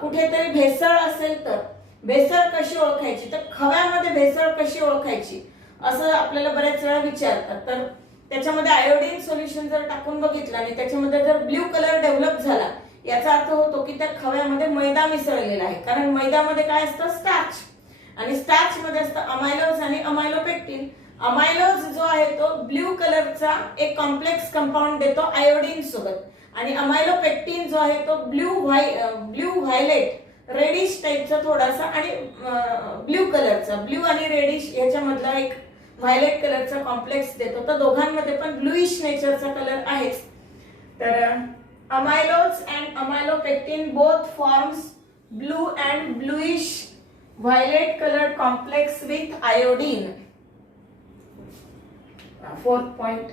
कुठेतरी भेसळ असेल तर भेसळ कशी ओळखायची, तर खव्यामध्ये भेसळ कशी ओळखायची असं आपल्याला बऱ्याच वेळा विचारतात. तर त्याच्यामध्ये आयोडीन सोल्युशन जर टाकून बघितलं आणि त्याच्यामध्ये जर ब्ल्यू कलर डेव्हलप झाला, याचा अर्थ होतो की त्या खव्यामध्ये मैदा मिसळलेला आहे. कारण मैद्यामध्ये काय असतं, स्टार्च, आणि स्टार्च मध्ये असतं अमायलोज आणि अमायलोपेक्टिन. अमायलोज जो आहे तो ब्ल्यू कलरचा एक कॉम्प्लेक्स कंपाऊंड देतो आयोडीन सोबत, आणि अमायलोपेक्टिन जो आहे तो ब्ल्यू व्हायलेट रेडिश टाइपचा थोडासा आणि ब्ल्यू कलरचा, ब्ल्यू आणि रेडिश याच्यामधला एक व्हायलेट कलरचा कॉम्प्लेक्स देतो. तर दोघांमध्ये पण ब्लूइश नेचरचा कलर आहेच. तर amylose and amylopectin both forms blue and bluish violet colored complex with iodine. Fourth point,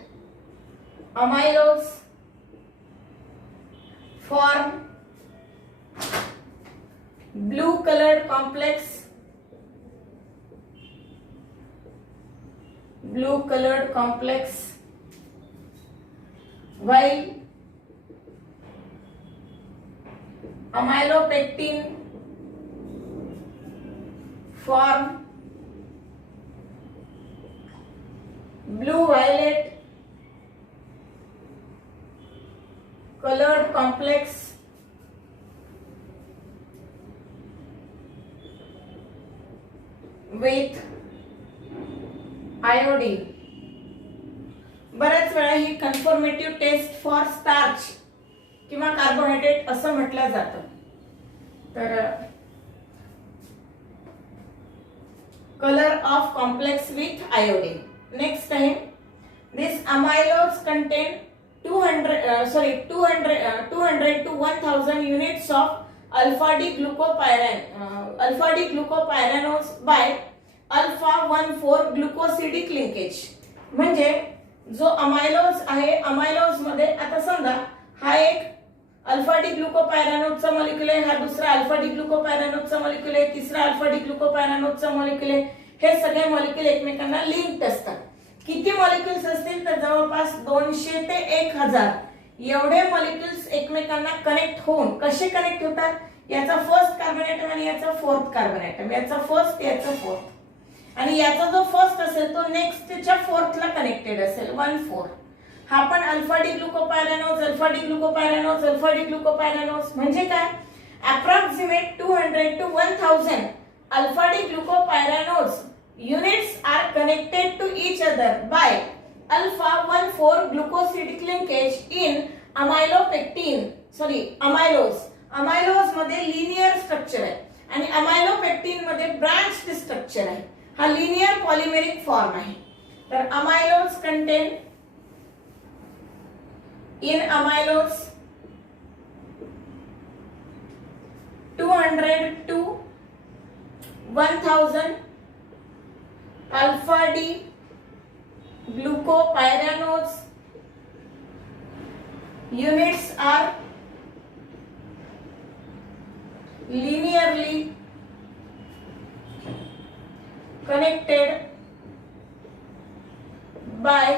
amylose form blue colored complex, while amylopectin form blue violet colored complex with iodine. बऱ्याच वेळा ही कन्फर्मेटिव्ह taste for starch किंवा carbohydrate असं म्हटलं जातं. तर colour of complex with iodine. Next आहे, दिस amylose contain 200 to 1000 units of alpha D glucopyranose by alpha 1,4 glucosidic linkage. म्हणजे जो अमायलोज आहे, अमायलोज मध्ये आता समजा हा एक अल्फा डी ग्लुकोपायरानोजचा मॉलिक्यूल आहे, हा दुसरा अल्फा डी ग्लुकोपायरानोजचा मॉलिक्यूल आहे, तिसरा अल्फा डी ग्लुकोपायरानोजचा मॉलिक्यूल आहे. हे सगळे मॉलिक्यूल एकमेकांना लिंक्ड असतात. किती मॉलिक्यूल्स असतील तर जवळपास 200 ते 1000 एवढे मॉलिक्यूल्स एकमेकांना कनेक्ट होऊन कसे कनेक्ट होतात, याचा फर्स्ट कार्बन ॲटम आणि याचा फोर्थ कार्बन ॲटम, याचा फर्स्ट याचा फोर्थ, आणि याचा जो फर्स्ट असेल तो नेक्स्टच्या फोर्थला कनेक्टेड असेल 1,4. हा पण alpha D glucopyranose, alpha D glucopyranose, alpha D glucopyranose. म्हणजे काय, approximate 200 to 1000 alpha D glucopyranose units are connected to each other by alpha 1,4 glucosidic linkage in amylose. amylose मध्ये लिनियर स्ट्रक्चर आहे आणि अमायलोपेक्टिन मध्ये branched structure आहे. हा linear polymeric form आहे. तर amylose contain in amylose 200 to 1000 alpha D glucopyranose units are linearly connected by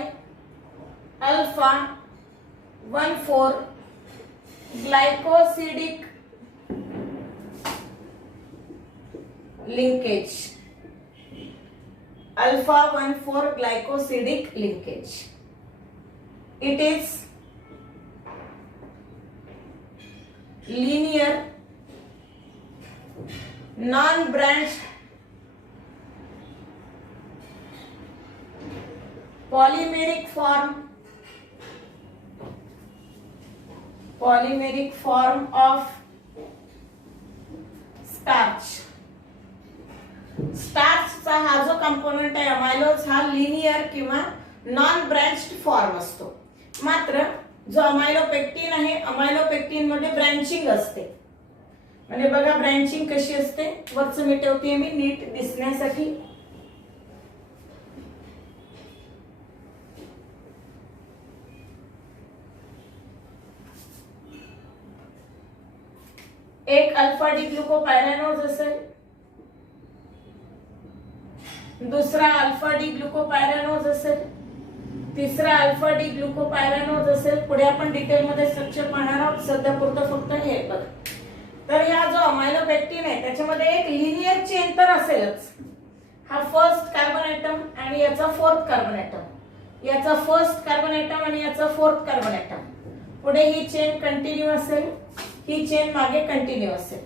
alpha 1,4 glycosidic linkage. Alpha 1,4 glycosidic linkage. It is linear non-branched polymeric form of starch. स्टार्चचा हा जो component आहे amylose हा linear किंवा non ब्रँच्ड form असतो. मात्र जो amylopectin आहे अमायलोपेक्टिन मध्ये ब्रँचिंग असते. म्हणजे बघा ब्रँचिंग कशी असते, वरचं मिटवते मी नीट दिसण्यासाठी. एक अल्फा डी ग्लुकोपायरॅनोज असेल, दुसरा अल्फा डी ग्लुकोपायरॅनोज असेल, तिसरा अल्फा डी ग्लुकोपायरॅनोज असेल. पुढे आपण डिटेल मध्ये स्ट्रक्चर पाहणार आहोत. सध्या पुरतं फक्त हे बघा. तर हा जो अमायलोपेक्टिन आहे त्याच्यामध्ये एक लिनियर चेन तर असेलच. हा फर्स्ट कार्बन ॲटम आणि याचा फोर्थ कार्बन ॲटम, याचा फर्स्ट कार्बन ॲटम आणि याचा फोर्थ कार्बन ॲटम. पुढे ही चेन कंटिन्यू असेल, ही चेन मागे कंटिन्यू असेल.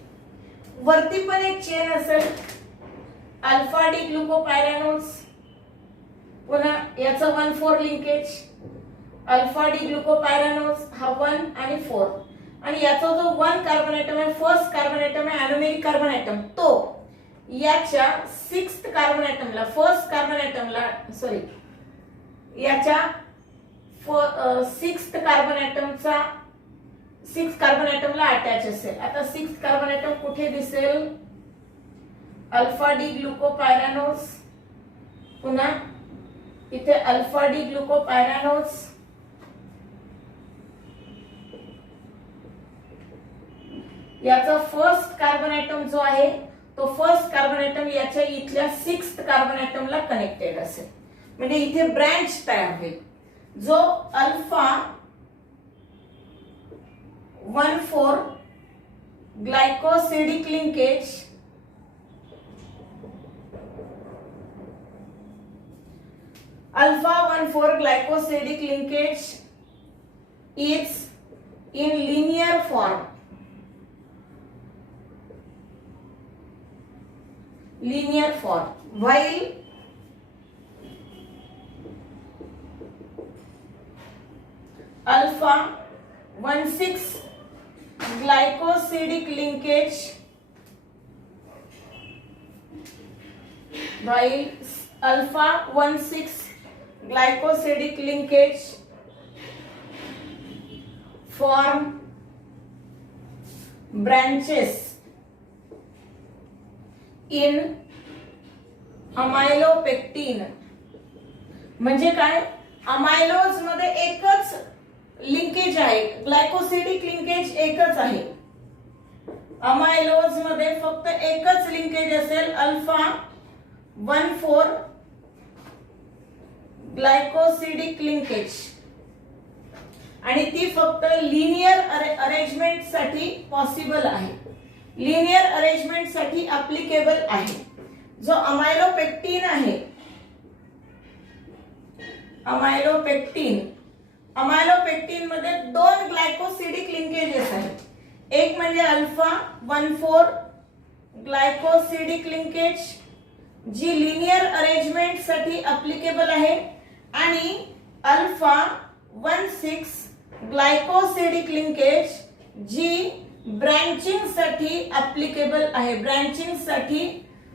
वरती पण एक चेन असेल अल्फा डी ग्लुकोपायरॅनोज, पुन्हा याचं 1,4 लिंकेज, अल्फा डी ग्लुकोपायरॅनोज हा 1 आणि 4, आणि याचा जो 1 कार्बन ॲटम आहे फर्स्ट कार्बन ॲटम आहे ॲरोमेरिक कार्बन ॲटम, तो याच्या 6th कार्बन ॲटमला फर्स्ट कार्बन ॲटमला सॉरी याच्या 6th कार्बन ॲटमचा 6 कार्बन ॲटमला अटॅच असेल. आता 6th कार्बन ॲटम कुठे दिसेल, अल्फा डी ग्लुकोपायरॅनोज, पुन्हा इथे अल्फा डी ग्लुकोपायरॅनोज, याचा फर्स्ट कार्बन ॲटम जो आहे तो फर्स्ट कार्बन ॲटम याच्या इथल्या 6th कार्बन ॲटमला कनेक्टेड असेल. म्हणजे इथे ब्रँच तयार होईल. जो alpha 1,4 glycosidic linkage alpha 1,4 glycosidic linkage is in linear form. While alpha 1,6 glycosidic linkage alpha 1,6 glycosidic linkage form branches in amylopectin. म्हणजे काय, अमायलोज मध्ये एकच लिंकेज आहे, ग्लायकोसिडिक लिंकेज एकच आहे. अमायलोज मध्ये फक्त एकच लिंकेज असेल अल्फा 1,4 ग्लायकोसिडिक लिंकेज, आणि ती फक्त लिनियर अरेंजमेंट साठी पॉसिबल आहे, लिनियर अरेंजमेंट साठी ऍप्लिकेबल आहे. जो अमायलोपेक्टिन आहे, अमायलोपेक्टिन मध्ये 2 ग्लायकोसिडिक लिंकेजेस आहेत. एक म्हणजे अल्फा 1,4 ग्लायकोसिडिक लिंकेज जी लिनियर अरेंजमेंट साठी ऍप्लिकेबल आहे, आणि अल्फा 1,6 ग्लायकोसिडिक लिंकेज जी ब्रँचिंग साठी ऍप्लिकेबल आहे, ब्रँचिंग साठी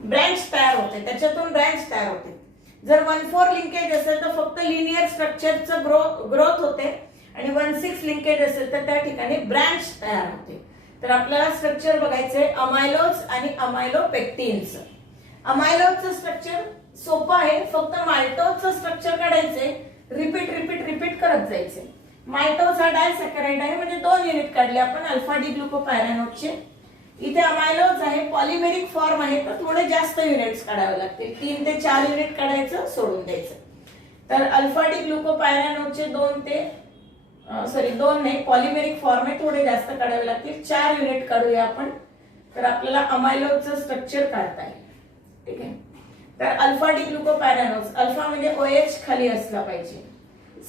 ब्रँच तयार होते, त्याच्यातून ब्रँच तयार होते. जर 1,4 लिंकेज असेल तर फक्त लिनियर स्ट्रक्चरचं ग्रोथ होते आणि 1,6 लिंकेज असेल तर त्या ठिकाणी ब्रँच तयार होते. तर आपल्याला स्ट्रक्चर बघायचंय अमायलोज आणि अमायलोपेक्टिन्स. अमायलोजचं स्ट्रक्चर सोपं आहे, फक्त मायटोजचं स्ट्रक्चर काढायचंय, रिपीट करत जायचंय. मायटोज हा डायसॅकराइड आहे, म्हणजे 2 युनिट काढले आपण अल्फा डी ग्लुकोपायरॅनोजचे. इथे अमायलोज आहे, पॉलिमेरिक फॉर्म आहे, तर थोडे जास्त युनिट्स काढावे लागतील, 3 ते 4 युनिट काढायचं, सोडून द्यायचं. तर अल्फा डी ग्लुकोपायरॅनोजचे 2 नाही, पॉलिमेरिक फॉर्म आहे, थोडे जास्त काढावे लागतील, 4 युनिट काढूया आपण. तर आपल्याला अमायलोजचं स्ट्रक्चर काढता येईल. ठीक आहे. तर अल्फा डी ग्लुकोपायरॅनोज, अल्फा म्हणजे OH खाली असला पाहिजे,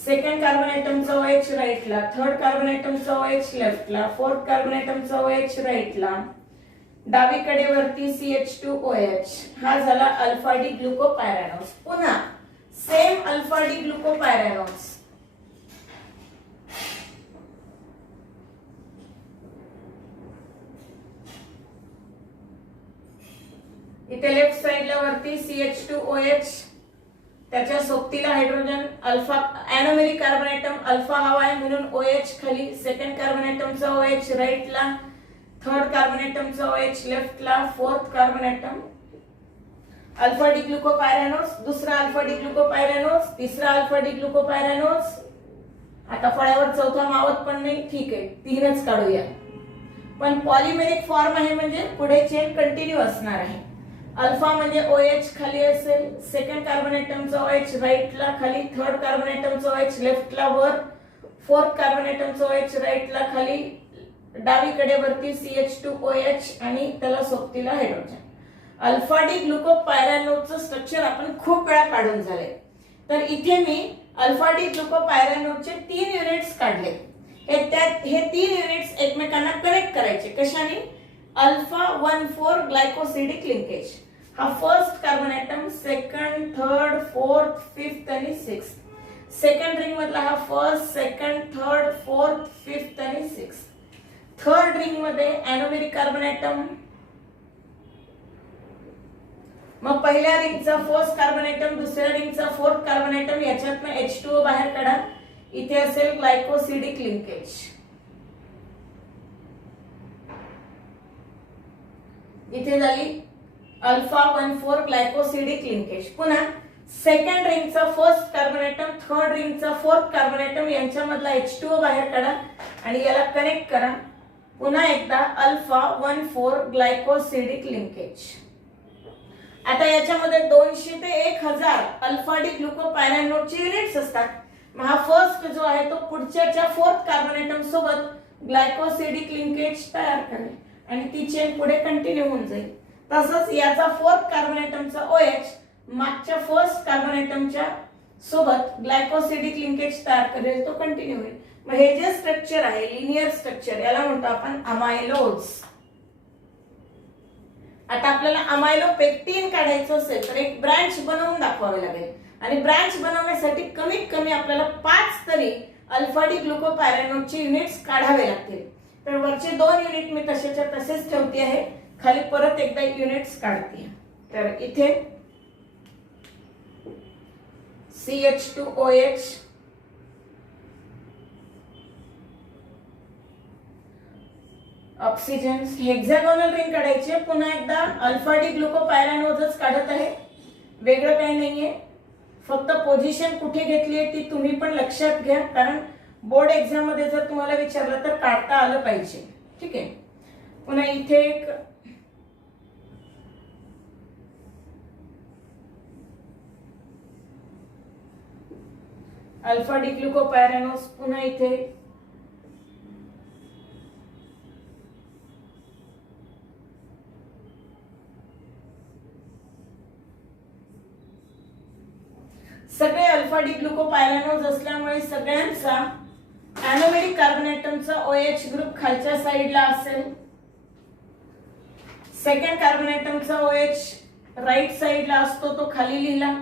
सेकंड कार्बन आयटमचा OH राईटला, थर्ड कार्बन आयटमचा OH लेफ्टला, फोर्थ कार्बन आयटमचा OH राईटला, डावीकडे वरती CH2OH. हा झाला अल्फा डी ग्लुकोपायरॅनोज. पुन्हा सेम अल्फा डी ग्लुकोपायरॅनोज. इथे लेफ्ट साइडला वरती CH2OH, त्याच्या सोबतीला hydrogen alpha, anomeric carbon atom alpha हवा आहे म्हणून OH खाली, सेकंड कार्बन आयटमचा OH राईटला, थर्ड कार्बन आयटमचा OH लेफ्टला, fourth carbon atom alpha D glucopyranose, दुसरा अल्फा डी ग्लुकोपायरॅनोज, तिसरा अल्फा डी ग्लुकोपायरॅनोज. आता फळ्यावर चौथा मावत पण नाही, ठीक आहे, 3च काढूया. पण पॉलिमेरिक फॉर्म आहे म्हणजे पुढे चेन कंटिन्यू असणार आहे. अल्फा म्हणजे OH खाली असेल, सेकंड कार्बन आयटमचा OH राईटला खाली, थर्ड कार्बन आयटमचा OH लेफ्टला वर, फोर्थ कार्बन आयटमचा OH राईटला खाली, डावीकडे वरती CH2OH आणि त्याला सोबतीला हायड्रोजन. अल्फा डी ग्लुकोपायरॅनोजचं स्ट्रक्चर आपण खूप वेळा काढून झाले. तर इथे मी अल्फा डी ग्लुकोपायरॅनोजचे 3 युनिट्स काढले. हे 3 युनिट्स एकमेकांना कनेक्ट करायचे कशाने? Alpha 1,4 glycosidic linkage. हा first carbon atom, second, third, fourth, fifth आणि सिक्स्थ. सेकंड रिंग मधला हा first, second, third, fourth, fifth आणि सिक्स्थ. थर्ड रिंग मध्ये एनोमेरिक कार्बन आयटम, मग पहिल्या रिंगचा फर्स्ट कार्बन आयटम, दुसऱ्या रिंगचा फोर्थ कार्बन आयटम, याच्यातनं H2O बाहेर काढा. इथे असेल ग्लायकोसिडिक लिंकेज. इथे झाली अल्फा 1,4 ग्लायकोसिडिक लिंकेज. पुन्हा सेकंड रिंगचा फर्स्ट कार्बन आयटम, थर्ड रिंगचा फोर्थ कार्बन आयटम, यांच्यामधला H2O बाहेर काढा आणि याला कनेक्ट करा. पुन्हा एकदा अल्फा 1,4 ग्लायकोसिडिक लिंकेज. आता याच्यामध्ये 200 ते 1000 अल्फा डी ग्लुकोपायरॅनोजचे युनिट्स असतात. मग हा फर्स्ट जो आहे तो पुढच्या फोर्थ कार्बन आयटम सोबत ग्लायकोसिडिक लिंकेज तयार करेल आणि ती चेन पुढे कंटिन्यू होऊन जाईल. तसंच याचा फोर्थ कार्बन आयटमचा OH मागच्या फर्स्ट कार्बन आयटमच्या सोबत ग्लायकोसिडिक लिंकेज तयार करेल, तो कंटिन्यू होईल. मग हे जे स्ट्रक्चर आहे लिनियर स्ट्रक्चर, याला म्हणतो आपण अमायलोज. आता आपल्याला अमायलोपेक्टिन काढायचं असेल तर एक ब्रांच बनवून दाखवावे लागेल आणि ब्रांच बनवण्यासाठी कमीत कमी आपल्याला 5 तरी अल्फा डी ग्लुकोपायरॅनोजचे युनिट्स काढावे लागतील. तर वरचे 2 युनिट मी तसेच्या तसेच ठेवते आहे, खाली परत एकदा युनिट्स काढते. तर इथे CH2OH, ऑक्सिजन, हेक्सागोनल रिंग काढायचे. पुन्हा एकदा अल्फा डी ग्लुकोपायरॅनोजच काढत आहे, वेगळं काही नाहीये. फक्त पोझिशन कुठे घेतली आहे ती तुम्ही पण लक्षात घ्या, कारण बोर्ड एक्झाम मध्ये जर तुम्हाला विचारलं तर काढता आलं पाहिजे. ठीक आहे. पुन्हा इथे एक अल्फा डी ग्लुकोपायरॅनोज, पुन्हा इथे सगळे अल्फा डी ग्लुकोपायरॅनोज असल्यामुळे सगळ्यांचा एनोमेरिक कार्बन आयटमचा OH ग्रुप खालच्या साइडला असेल, सेकंड कार्बन आयटमचा OH राइट साइडला असतो, तो खाली लिहिला.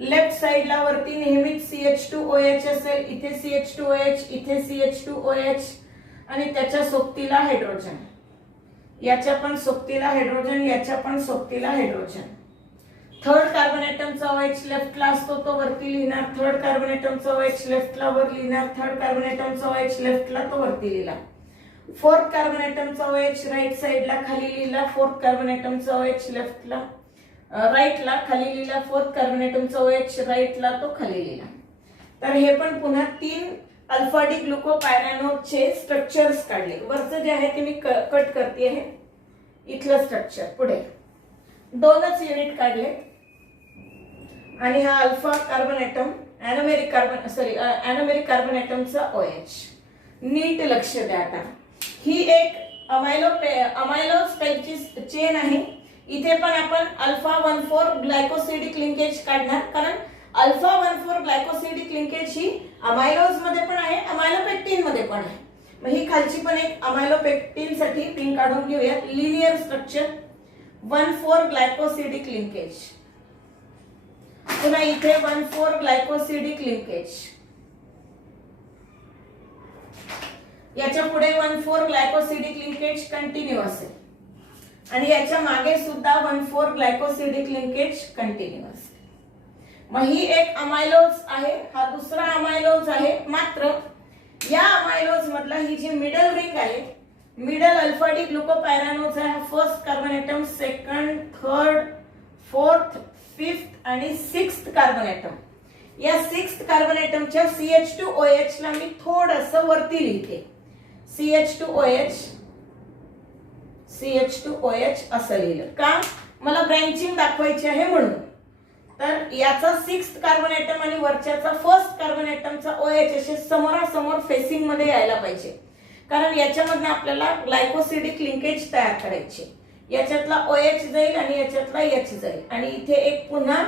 लेफ्ट साइडला वरती नेहमीच CH2OH असेल, इथे CH2OH, इथे CH2OH आणि त्याच्या सोबतीला हायड्रोजन. याच्या पण सोबतीला हायड्रोजन, याच्या पण सोबतीला हायड्रोजन. थर्ड कार्बन ॲटमचा OH लेफ्टला असतो तो वरती लिहिणार, थर्ड कार्बन ॲटमचा OH लेफ्टला वर लिहिणार, थर्ड कार्बन ॲटमचा OH लेफ्टला तो वरती लिहिला. फोर्थ कार्बन ॲटमचा OH राईट साइडला खाली लिहिला, फोर्थ कार्बन ॲटमचा OH लेफ्टला राईटला खाली लिहिला, फोर्थ कार्बन ॲटमचा OH राईटला तो खाली लिहिला. तर हे पण पुन्हा 3 अल्फा डी ग्लुकोपायरॅनोजचे स्ट्रक्चर्स काढले. वरचं जे आहे ते मी कट करते आहे, इथलं स्ट्रक्चर पुढे 2च युनिट काढले. आणि हा alpha carbon atom anomeric carbon ॲटमचा OH. नीट लक्ष द्या. आता ही एक अमायलोज टाइपची चेन आहे. इथे पण आपण अल्फा 1,4 ग्लायकोसिडिक लिंकेज काढणार, कारण अल्फा 1,4 ग्लायकोसिडिक लिंकेज ही अमायलोज मध्ये पण आहे, अमायलोपेक्टिन मध्ये पण आहे. मग ही खालची पण एक अमायलोपेक्टिन साठी पिन काढून घेऊया. Linear structure 1,4 glycosidic linkage. पुन्हा इथे 1,4 ग्लायकोसिडिक लिंकेज. याच्या पुढे 1,4 ग्लायकोसिडिक लिंकेज कंटिन्यू असेल आणि याच्या मागे सुद्धा 1,4 ग्लायकोसिडिक लिंकेज कंटिन्यू असेल. मग ही एक अमायलोज आहे, हा दुसरा अमायलोज आहे. मात्र या अमायलोज मधला ही जी मिडल रिंग आहे, मिडल अल्फा डी ग्लुकोपायरॅनोज आहे. First carbon atom, second, third, fourth, fifth आणि सिक्स्थ कार्बन ॲटम. या सिक्स्थ कार्बन ॲटमच्या CH2OH ला मी थोडंसं वरती लिहिते. CH2OH असं लिहिलं का, मला ब्रँचिंग दाखवायची आहे म्हणून. तर याचा सिक्स्थ कार्बन ॲटम आणि वरच्याचा फर्स्ट कार्बन ॲटमचा OH असे समोरासमोर फेसिंग मध्ये यायला पाहिजे, कारण याच्यामधून आपल्याला ग्लायकोसिडिक लिंकेज तयार करायचे. याच्यातला OH जाईल आणि याच्यातला H जाईल आणि इथे एक पुन्हा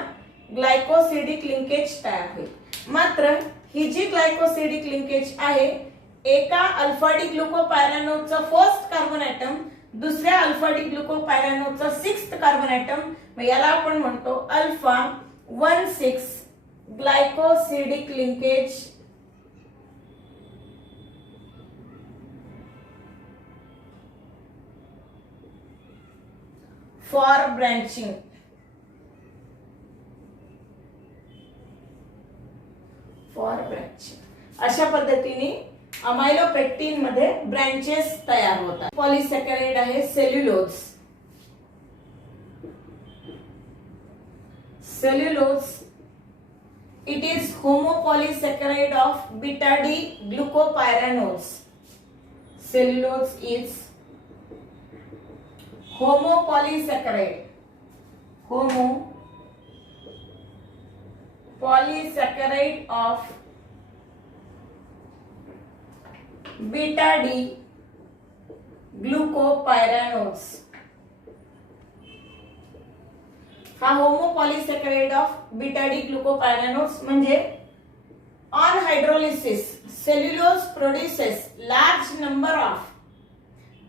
ग्लायकोसिडिक लिंकेज तयार होईल. मात्र ही जी ग्लायकोसिडिक लिंकेज आहे, एका अल्फा डी ग्लुकोपायरॅनोजचा फर्स्ट कार्बन ॲटम, दुसऱ्या अल्फा डी ग्लुकोपायरॅनोजचा सिक्स्थ कार्बन ॲटम, मग याला आपण म्हणतो alpha 1,6 glycosidic linkage. For branching. अशा पद्धतीने अमायलोपेक्टिन मध्ये ब्रँचेस तयार होतात. पॉलिसॅकॅराइड आहे cellulose. It is homopolysaccharide of beta D glucopyranose. Cellulose is homopolysaccharide of beta D glucopyranose. हा homopolysaccharide of beta D glucopyranose म्हणजे on hydrolysis cellulose produces large number of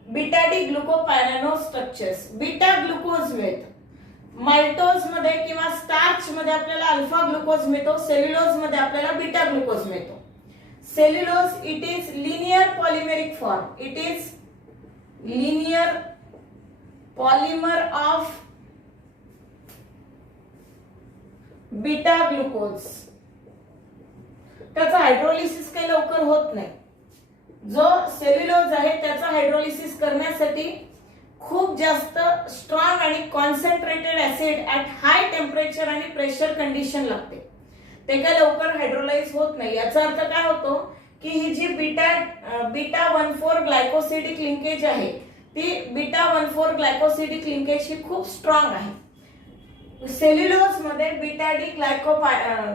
beta D glucopyranose structures. Beta glucose मिळतो. Maltose मध्ये किंवा starch मध्ये आपल्याला alpha glucose मिळतो, cellulose मध्ये आपल्याला बीटा ग्लुकोज मिळतो. Cellulose it is linear polymeric form. It is linear polymer of beta glucose. त्याचा हायड्रोलिसिस काही लवकर होत नाही. जो सेल्युलोज आहे त्याचा हायड्रोलिसिस करण्यासाठी खूप जास्त स्ट्रॉंग आणि concentrated acid at high temperature आणि प्रेशर कंडिशन लागते. ते काय लवकर हायड्रोलाइज होत नाही. याचा अर्थ काय होतो की ही जी बीटा 1,4 ग्लायकोसिडिक लिंकेज आहे, ती बीटा 1,4 ग्लायकोसिडिक लिंकेज ही खूप स्ट्रॉंग आहे. सेल्युलोज मध्ये beta D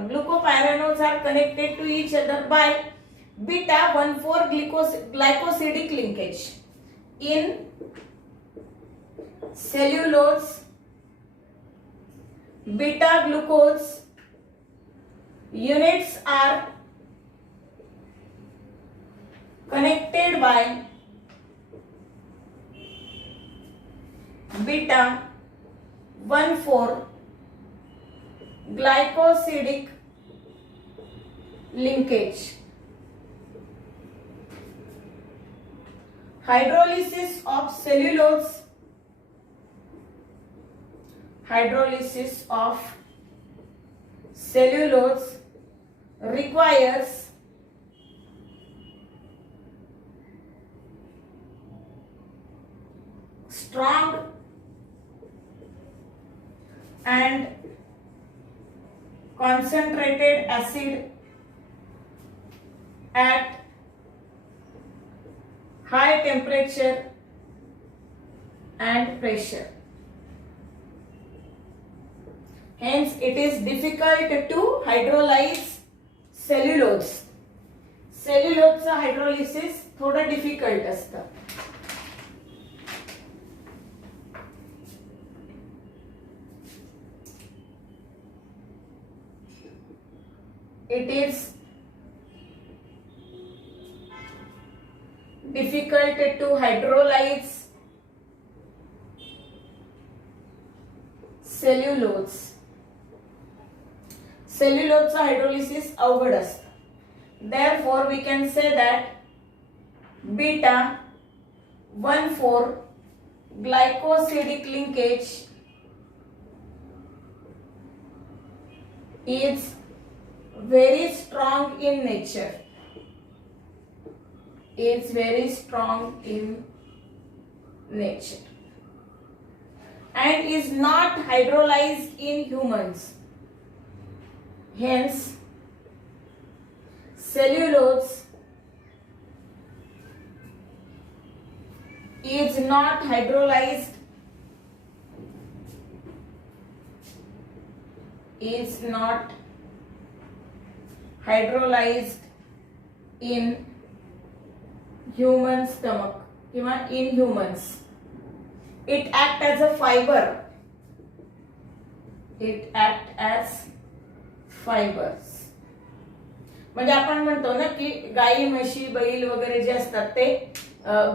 glucopyranose are connected to each other by beta 1,4 glycosidic linkage. In cellulose beta glucose units are connected by beta 1,4 glycosidic linkage. Hydrolysis of cellulose. Hydrolysis of cellulose requires strong and concentrated acid at high temperature and pressure. Hence, it is difficult to hydrolyze cellulose. सेल्युलोजचा hydrolysis थोडं difficult असतं. It is difficult to hydrolyze cellulose. सेल्युलोजचा hydrolysis अवघड असतं. Therefore, we can say that beta 1,4 glycosidic linkage is very strong in nature. Is very strong in nature and is not hydrolyzed in humans. Hence, cellulose is not hydrolyzed in human stomach किंवा in humans. It act as a fiber. It act as fibers. म्हणजे आपण म्हणतो ना की गाई म्हशी बैल वगैरे जे असतात ते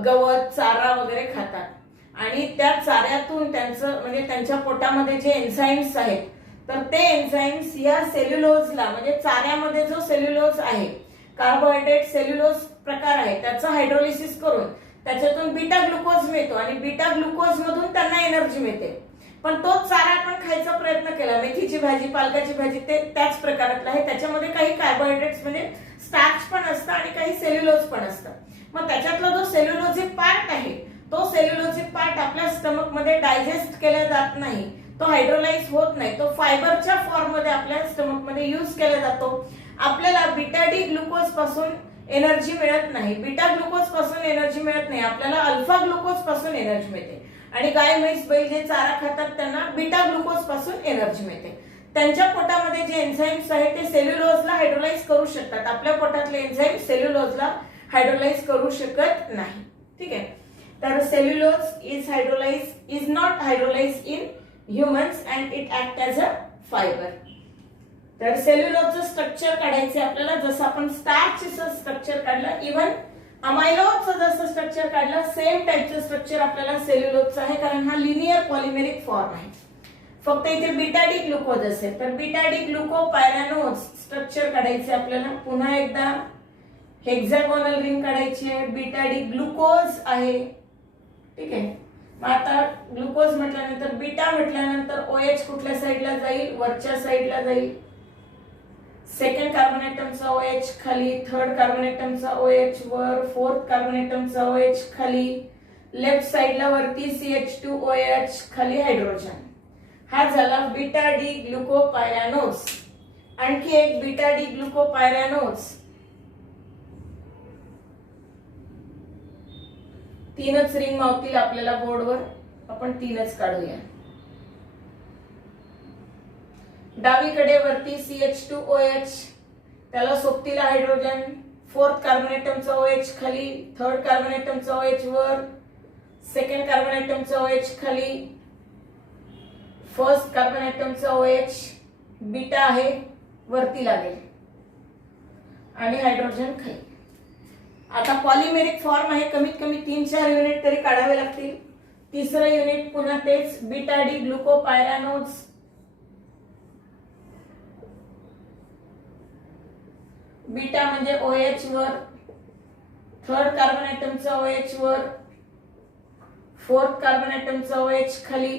गवत चारा वगैरे खातात आणि त्या चाऱ्यातून त्यांचं म्हणजे त्यांच्या पोटामध्ये जे एन्झाईम्स आहेत तर ते एन्झाईम्स या सेल्युलोजला म्हणजे चाऱ्यामध्ये जो सेल्युलोज आहे कार्बोहायड्रेट सेल्युलोज प्रकार आहे त्याचं हायड्रोलिसिस करून त्याच्यातून बीटा ग्लुकोज मिळतो आणि बीटा ग्लुकोज मधून त्यांना एनर्जी मिळते. पण तोच चारा आपण खायचा प्रयत्न केला मेथीची भाजी पालकाची भाजी ते त्याच प्रकारातला आहे. त्याच्यामध्ये काही कार्बोहायड्रेट्स म्हणजे स्टार्च पण असतं आणि काही सेल्युलोज पण असतं. मग त्याच्यातला जो सेल्युलोजिक पार्ट आहे तो सेल्युलोजिक पार्ट आपल्या स्टमक मध्ये डायजेस्ट केला जात नाही. तो हायड्रोलाइज होत नाही. तो फायबरच्या फॉर्म मध्ये आपल्या स्टमक मध्ये यूज केला जातो. आपल्याला बीटा डी ग्लुकोज पासून एनर्जी मिळत नाही. बीटा ग्लुकोज पासून एनर्जी मिळत नाही. आपल्याला अल्फा ग्लुकोज पासून एनर्जी मिळते आणि गाय म्हैस बैल जे चारा खातात त्यांना बीटा ग्लुकोज पासून एनर्जी मिळते. त्यांच्या पोटामध्ये जे एन्झाईम्स आहेत ते सेल्युलोजला हायड्रोलाइज करू शकतात. आपल्या पोटातले एन्झाईम सेल्युलोजला हायड्रोलाइज करू शकत नाही. ठीक आहे. तर cellulose is not hydrolyse in humans and it act as a fibre. तर सेल्युलोजचं स्ट्रक्चर काढायचे आपल्याला जसं आपण स्टार्चचं स्ट्रक्चर काढलं इव्हन अमायलोजचं जसं स्ट्रक्चर काढलं सेम टाइपचं स्ट्रक्चर आपल्याला सेल्युलोजचं आहे कारण हा लिनियर पॉलिमेरिक फॉर्म आहे. फक्त इथे बीटा डी ग्लुकोज असेल तर बीटा डी ग्लुकोपायरॅनोज स्ट्रक्चर काढायचे आपल्याला. पुन्हा एकदा हेक्सागोनल रिंग काढायची आहे. बीटा डी ग्लुकोज आहे. ठीक आहे. मग आता ग्लुकोज म्हटल्यानंतर बीटा म्हटल्यानंतर OH कुठल्या साईडला जाईल वरच्या साईडला जाईल. सेकंड कार्बन ॲटमचा OH खाली थर्ड कार्बन ॲटमचा OH वर फोर्थ कार्बन ॲटमचा OH खाली लेफ्ट साइडला वरती CH2OH खाली हायड्रोजन. हा झाला बीटा डी ग्लुकोपायरॅनोज. आणखी एक बीटा डी ग्लुकोपायरॅनोज. तीनच रिंग मावतील आपल्याला बोर्डवर. आपण तीनच काढूया. डावीकडे वरती CH2OH त्याला सोबतीला हायड्रोजन फोर्थ कार्बन ॲटमचा OH खाली थर्ड कार्बन ॲटमचा OH वर सेकंड कार्बन ॲटमचा OH खाली फर्स्ट कार्बन ॲटमचा OH बीटा आहे वरती लागेल आणि हायड्रोजन खाली. आता पॉलिमेरिक फॉर्म आहे. कमीत कमी 3-4 युनिट तरी काढावे लागतील. तिसरं युनिट पुन्हा तेच बीटा डी ग्लुकोपायरॅनोज. बीटा म्हणजे OH वर थर्ड कार्बन ॲटमचा OH वर फोर्थ कार्बन ऍटमचा OH खाली,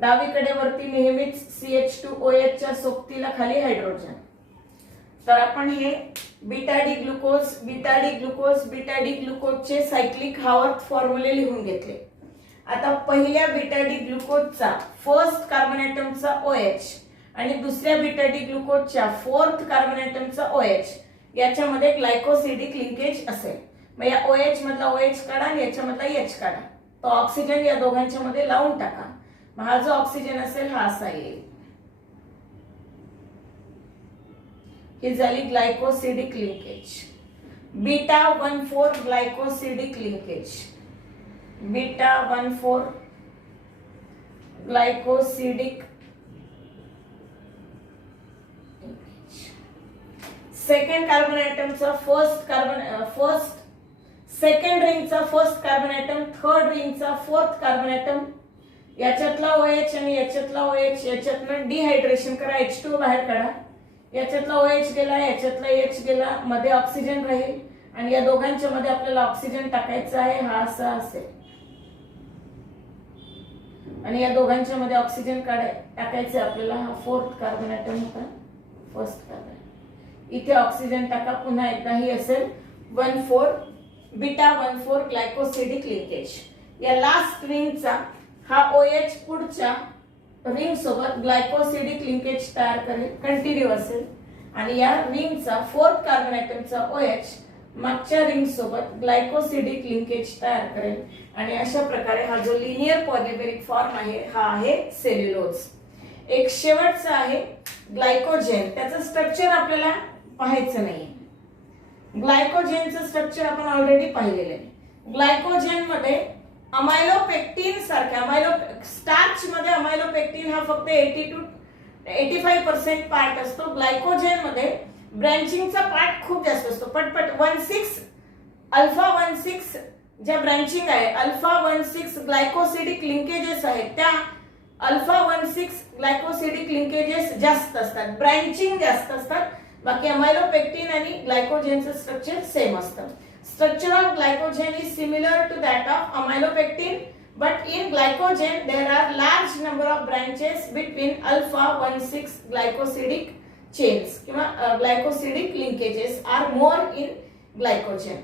डावीकडे वरती नेहमीच CH2OH च्या सोबतीला खाली हायड्रोजन. तर आपण हे beta D glucose beta D glucose beta D ग्लुकोजचे सायक्लिक हावर्थ फॉर्म्युले लिहून घेतले. आता पहिल्या बीटा डी ग्लुकोजचा फर्स्ट कार्बन ऍटमचा OH आणि दुसऱ्या बीटा डी ग्लुकोजच्या फोर्थ कार्बन ऍटमचा OH याच्यामध्ये ग्लायकोसिडिक लिंकेज असेल. मग या OH मधला OH काढा आणि याच्यामधला H काढा. तो ऑक्सिजन या दोघांच्या मध्ये लावून टाका. मग हा जो ऑक्सिजन असेल हा असा येईल. ही झाली glycosidic linkage. Beta 1,4 glycosidic linkage. Beta 1,4 glycosidic. Second carbon ऍटमचा फर्स्ट सेकंड रिंगचा फर्स्ट कार्बन ऍटम, थर्ड रिंगचा फोर्थ कार्बन ऍटम, याच्यातला OH आणि याच्यातला OH याच्यातनं डिहायड्रेशन करा, H2 बाहेर काढा. याच्यातला OH गेला, याच्यातला H गेला, मध्ये ऑक्सिजन राहील आणि या दोघांच्या मध्ये आपल्याला ऑक्सिजन टाकायचा आहे. हा असा असेल आणि या दोघांच्या मध्ये ऑक्सिजन टाकायचं आपल्याला. हा फोर्थ कार्बन ऍटम होता, फर्स्ट कार्बन. इथे ऑक्सिजन टाका पुन्हा एकदा. ही असेल 1,4 बीटा 1,4 ग्लायकोसिडिक लिंकेज. या लास्ट रिंगचा हा OH पुढच्या रिंग सोबत ग्लायकोसिडिक लिंकेज तयार करेल, कंटिन्यू असेल. आणि या रिंगचा फोर्थ कार्बन ऍटमचा OH मागच्या रिंग सोबत ग्लायकोसिडिक लिंकेज तयार करेल. आणि अशा प्रकारे हा जो लिनियर पॉलिमेरिक फॉर्म आहे हा आहे सेल्युलोज. एक शेवटचा आहे ग्लायकोजेन. त्याचं स्ट्रक्चर आपल्याला पाहायचं नाही. ग्लायकोजेनचं स्ट्रक्चर आपण ऑलरेडी पाहिलेलं आहे. ग्लायकोजेन मध्ये अमायलोपेक्टिन सारख्या स्टार्च मध्ये अमायलोपेक्टिन हा फक्त 80 to 85% पार्ट असतो. ग्लायकोजेन मध्ये ब्रँचिंगचा पार्ट खूप जास्त असतो. पटपट 16 अल्फा 16 ज्या ब्रँचिंग आहे, अल्फा 16 ग्लायकोसिडिक लिंकेजेस आहेत, त्या अल्फा 16 ग्लायकोसिडिक लिंकेजेस जास्त असतात, ब्रँचिंग जास्त असतात. बाकी अमायलोपेक्टिन आणि ग्लायकोजेनचं स्ट्रक्चर सेम असतं. Structure of glycogen is similar to that of amylopectin, but in glycogen there are large number of branches between alpha 16 glycosidic chains. किंवा glycosidic linkages are more in glycogen.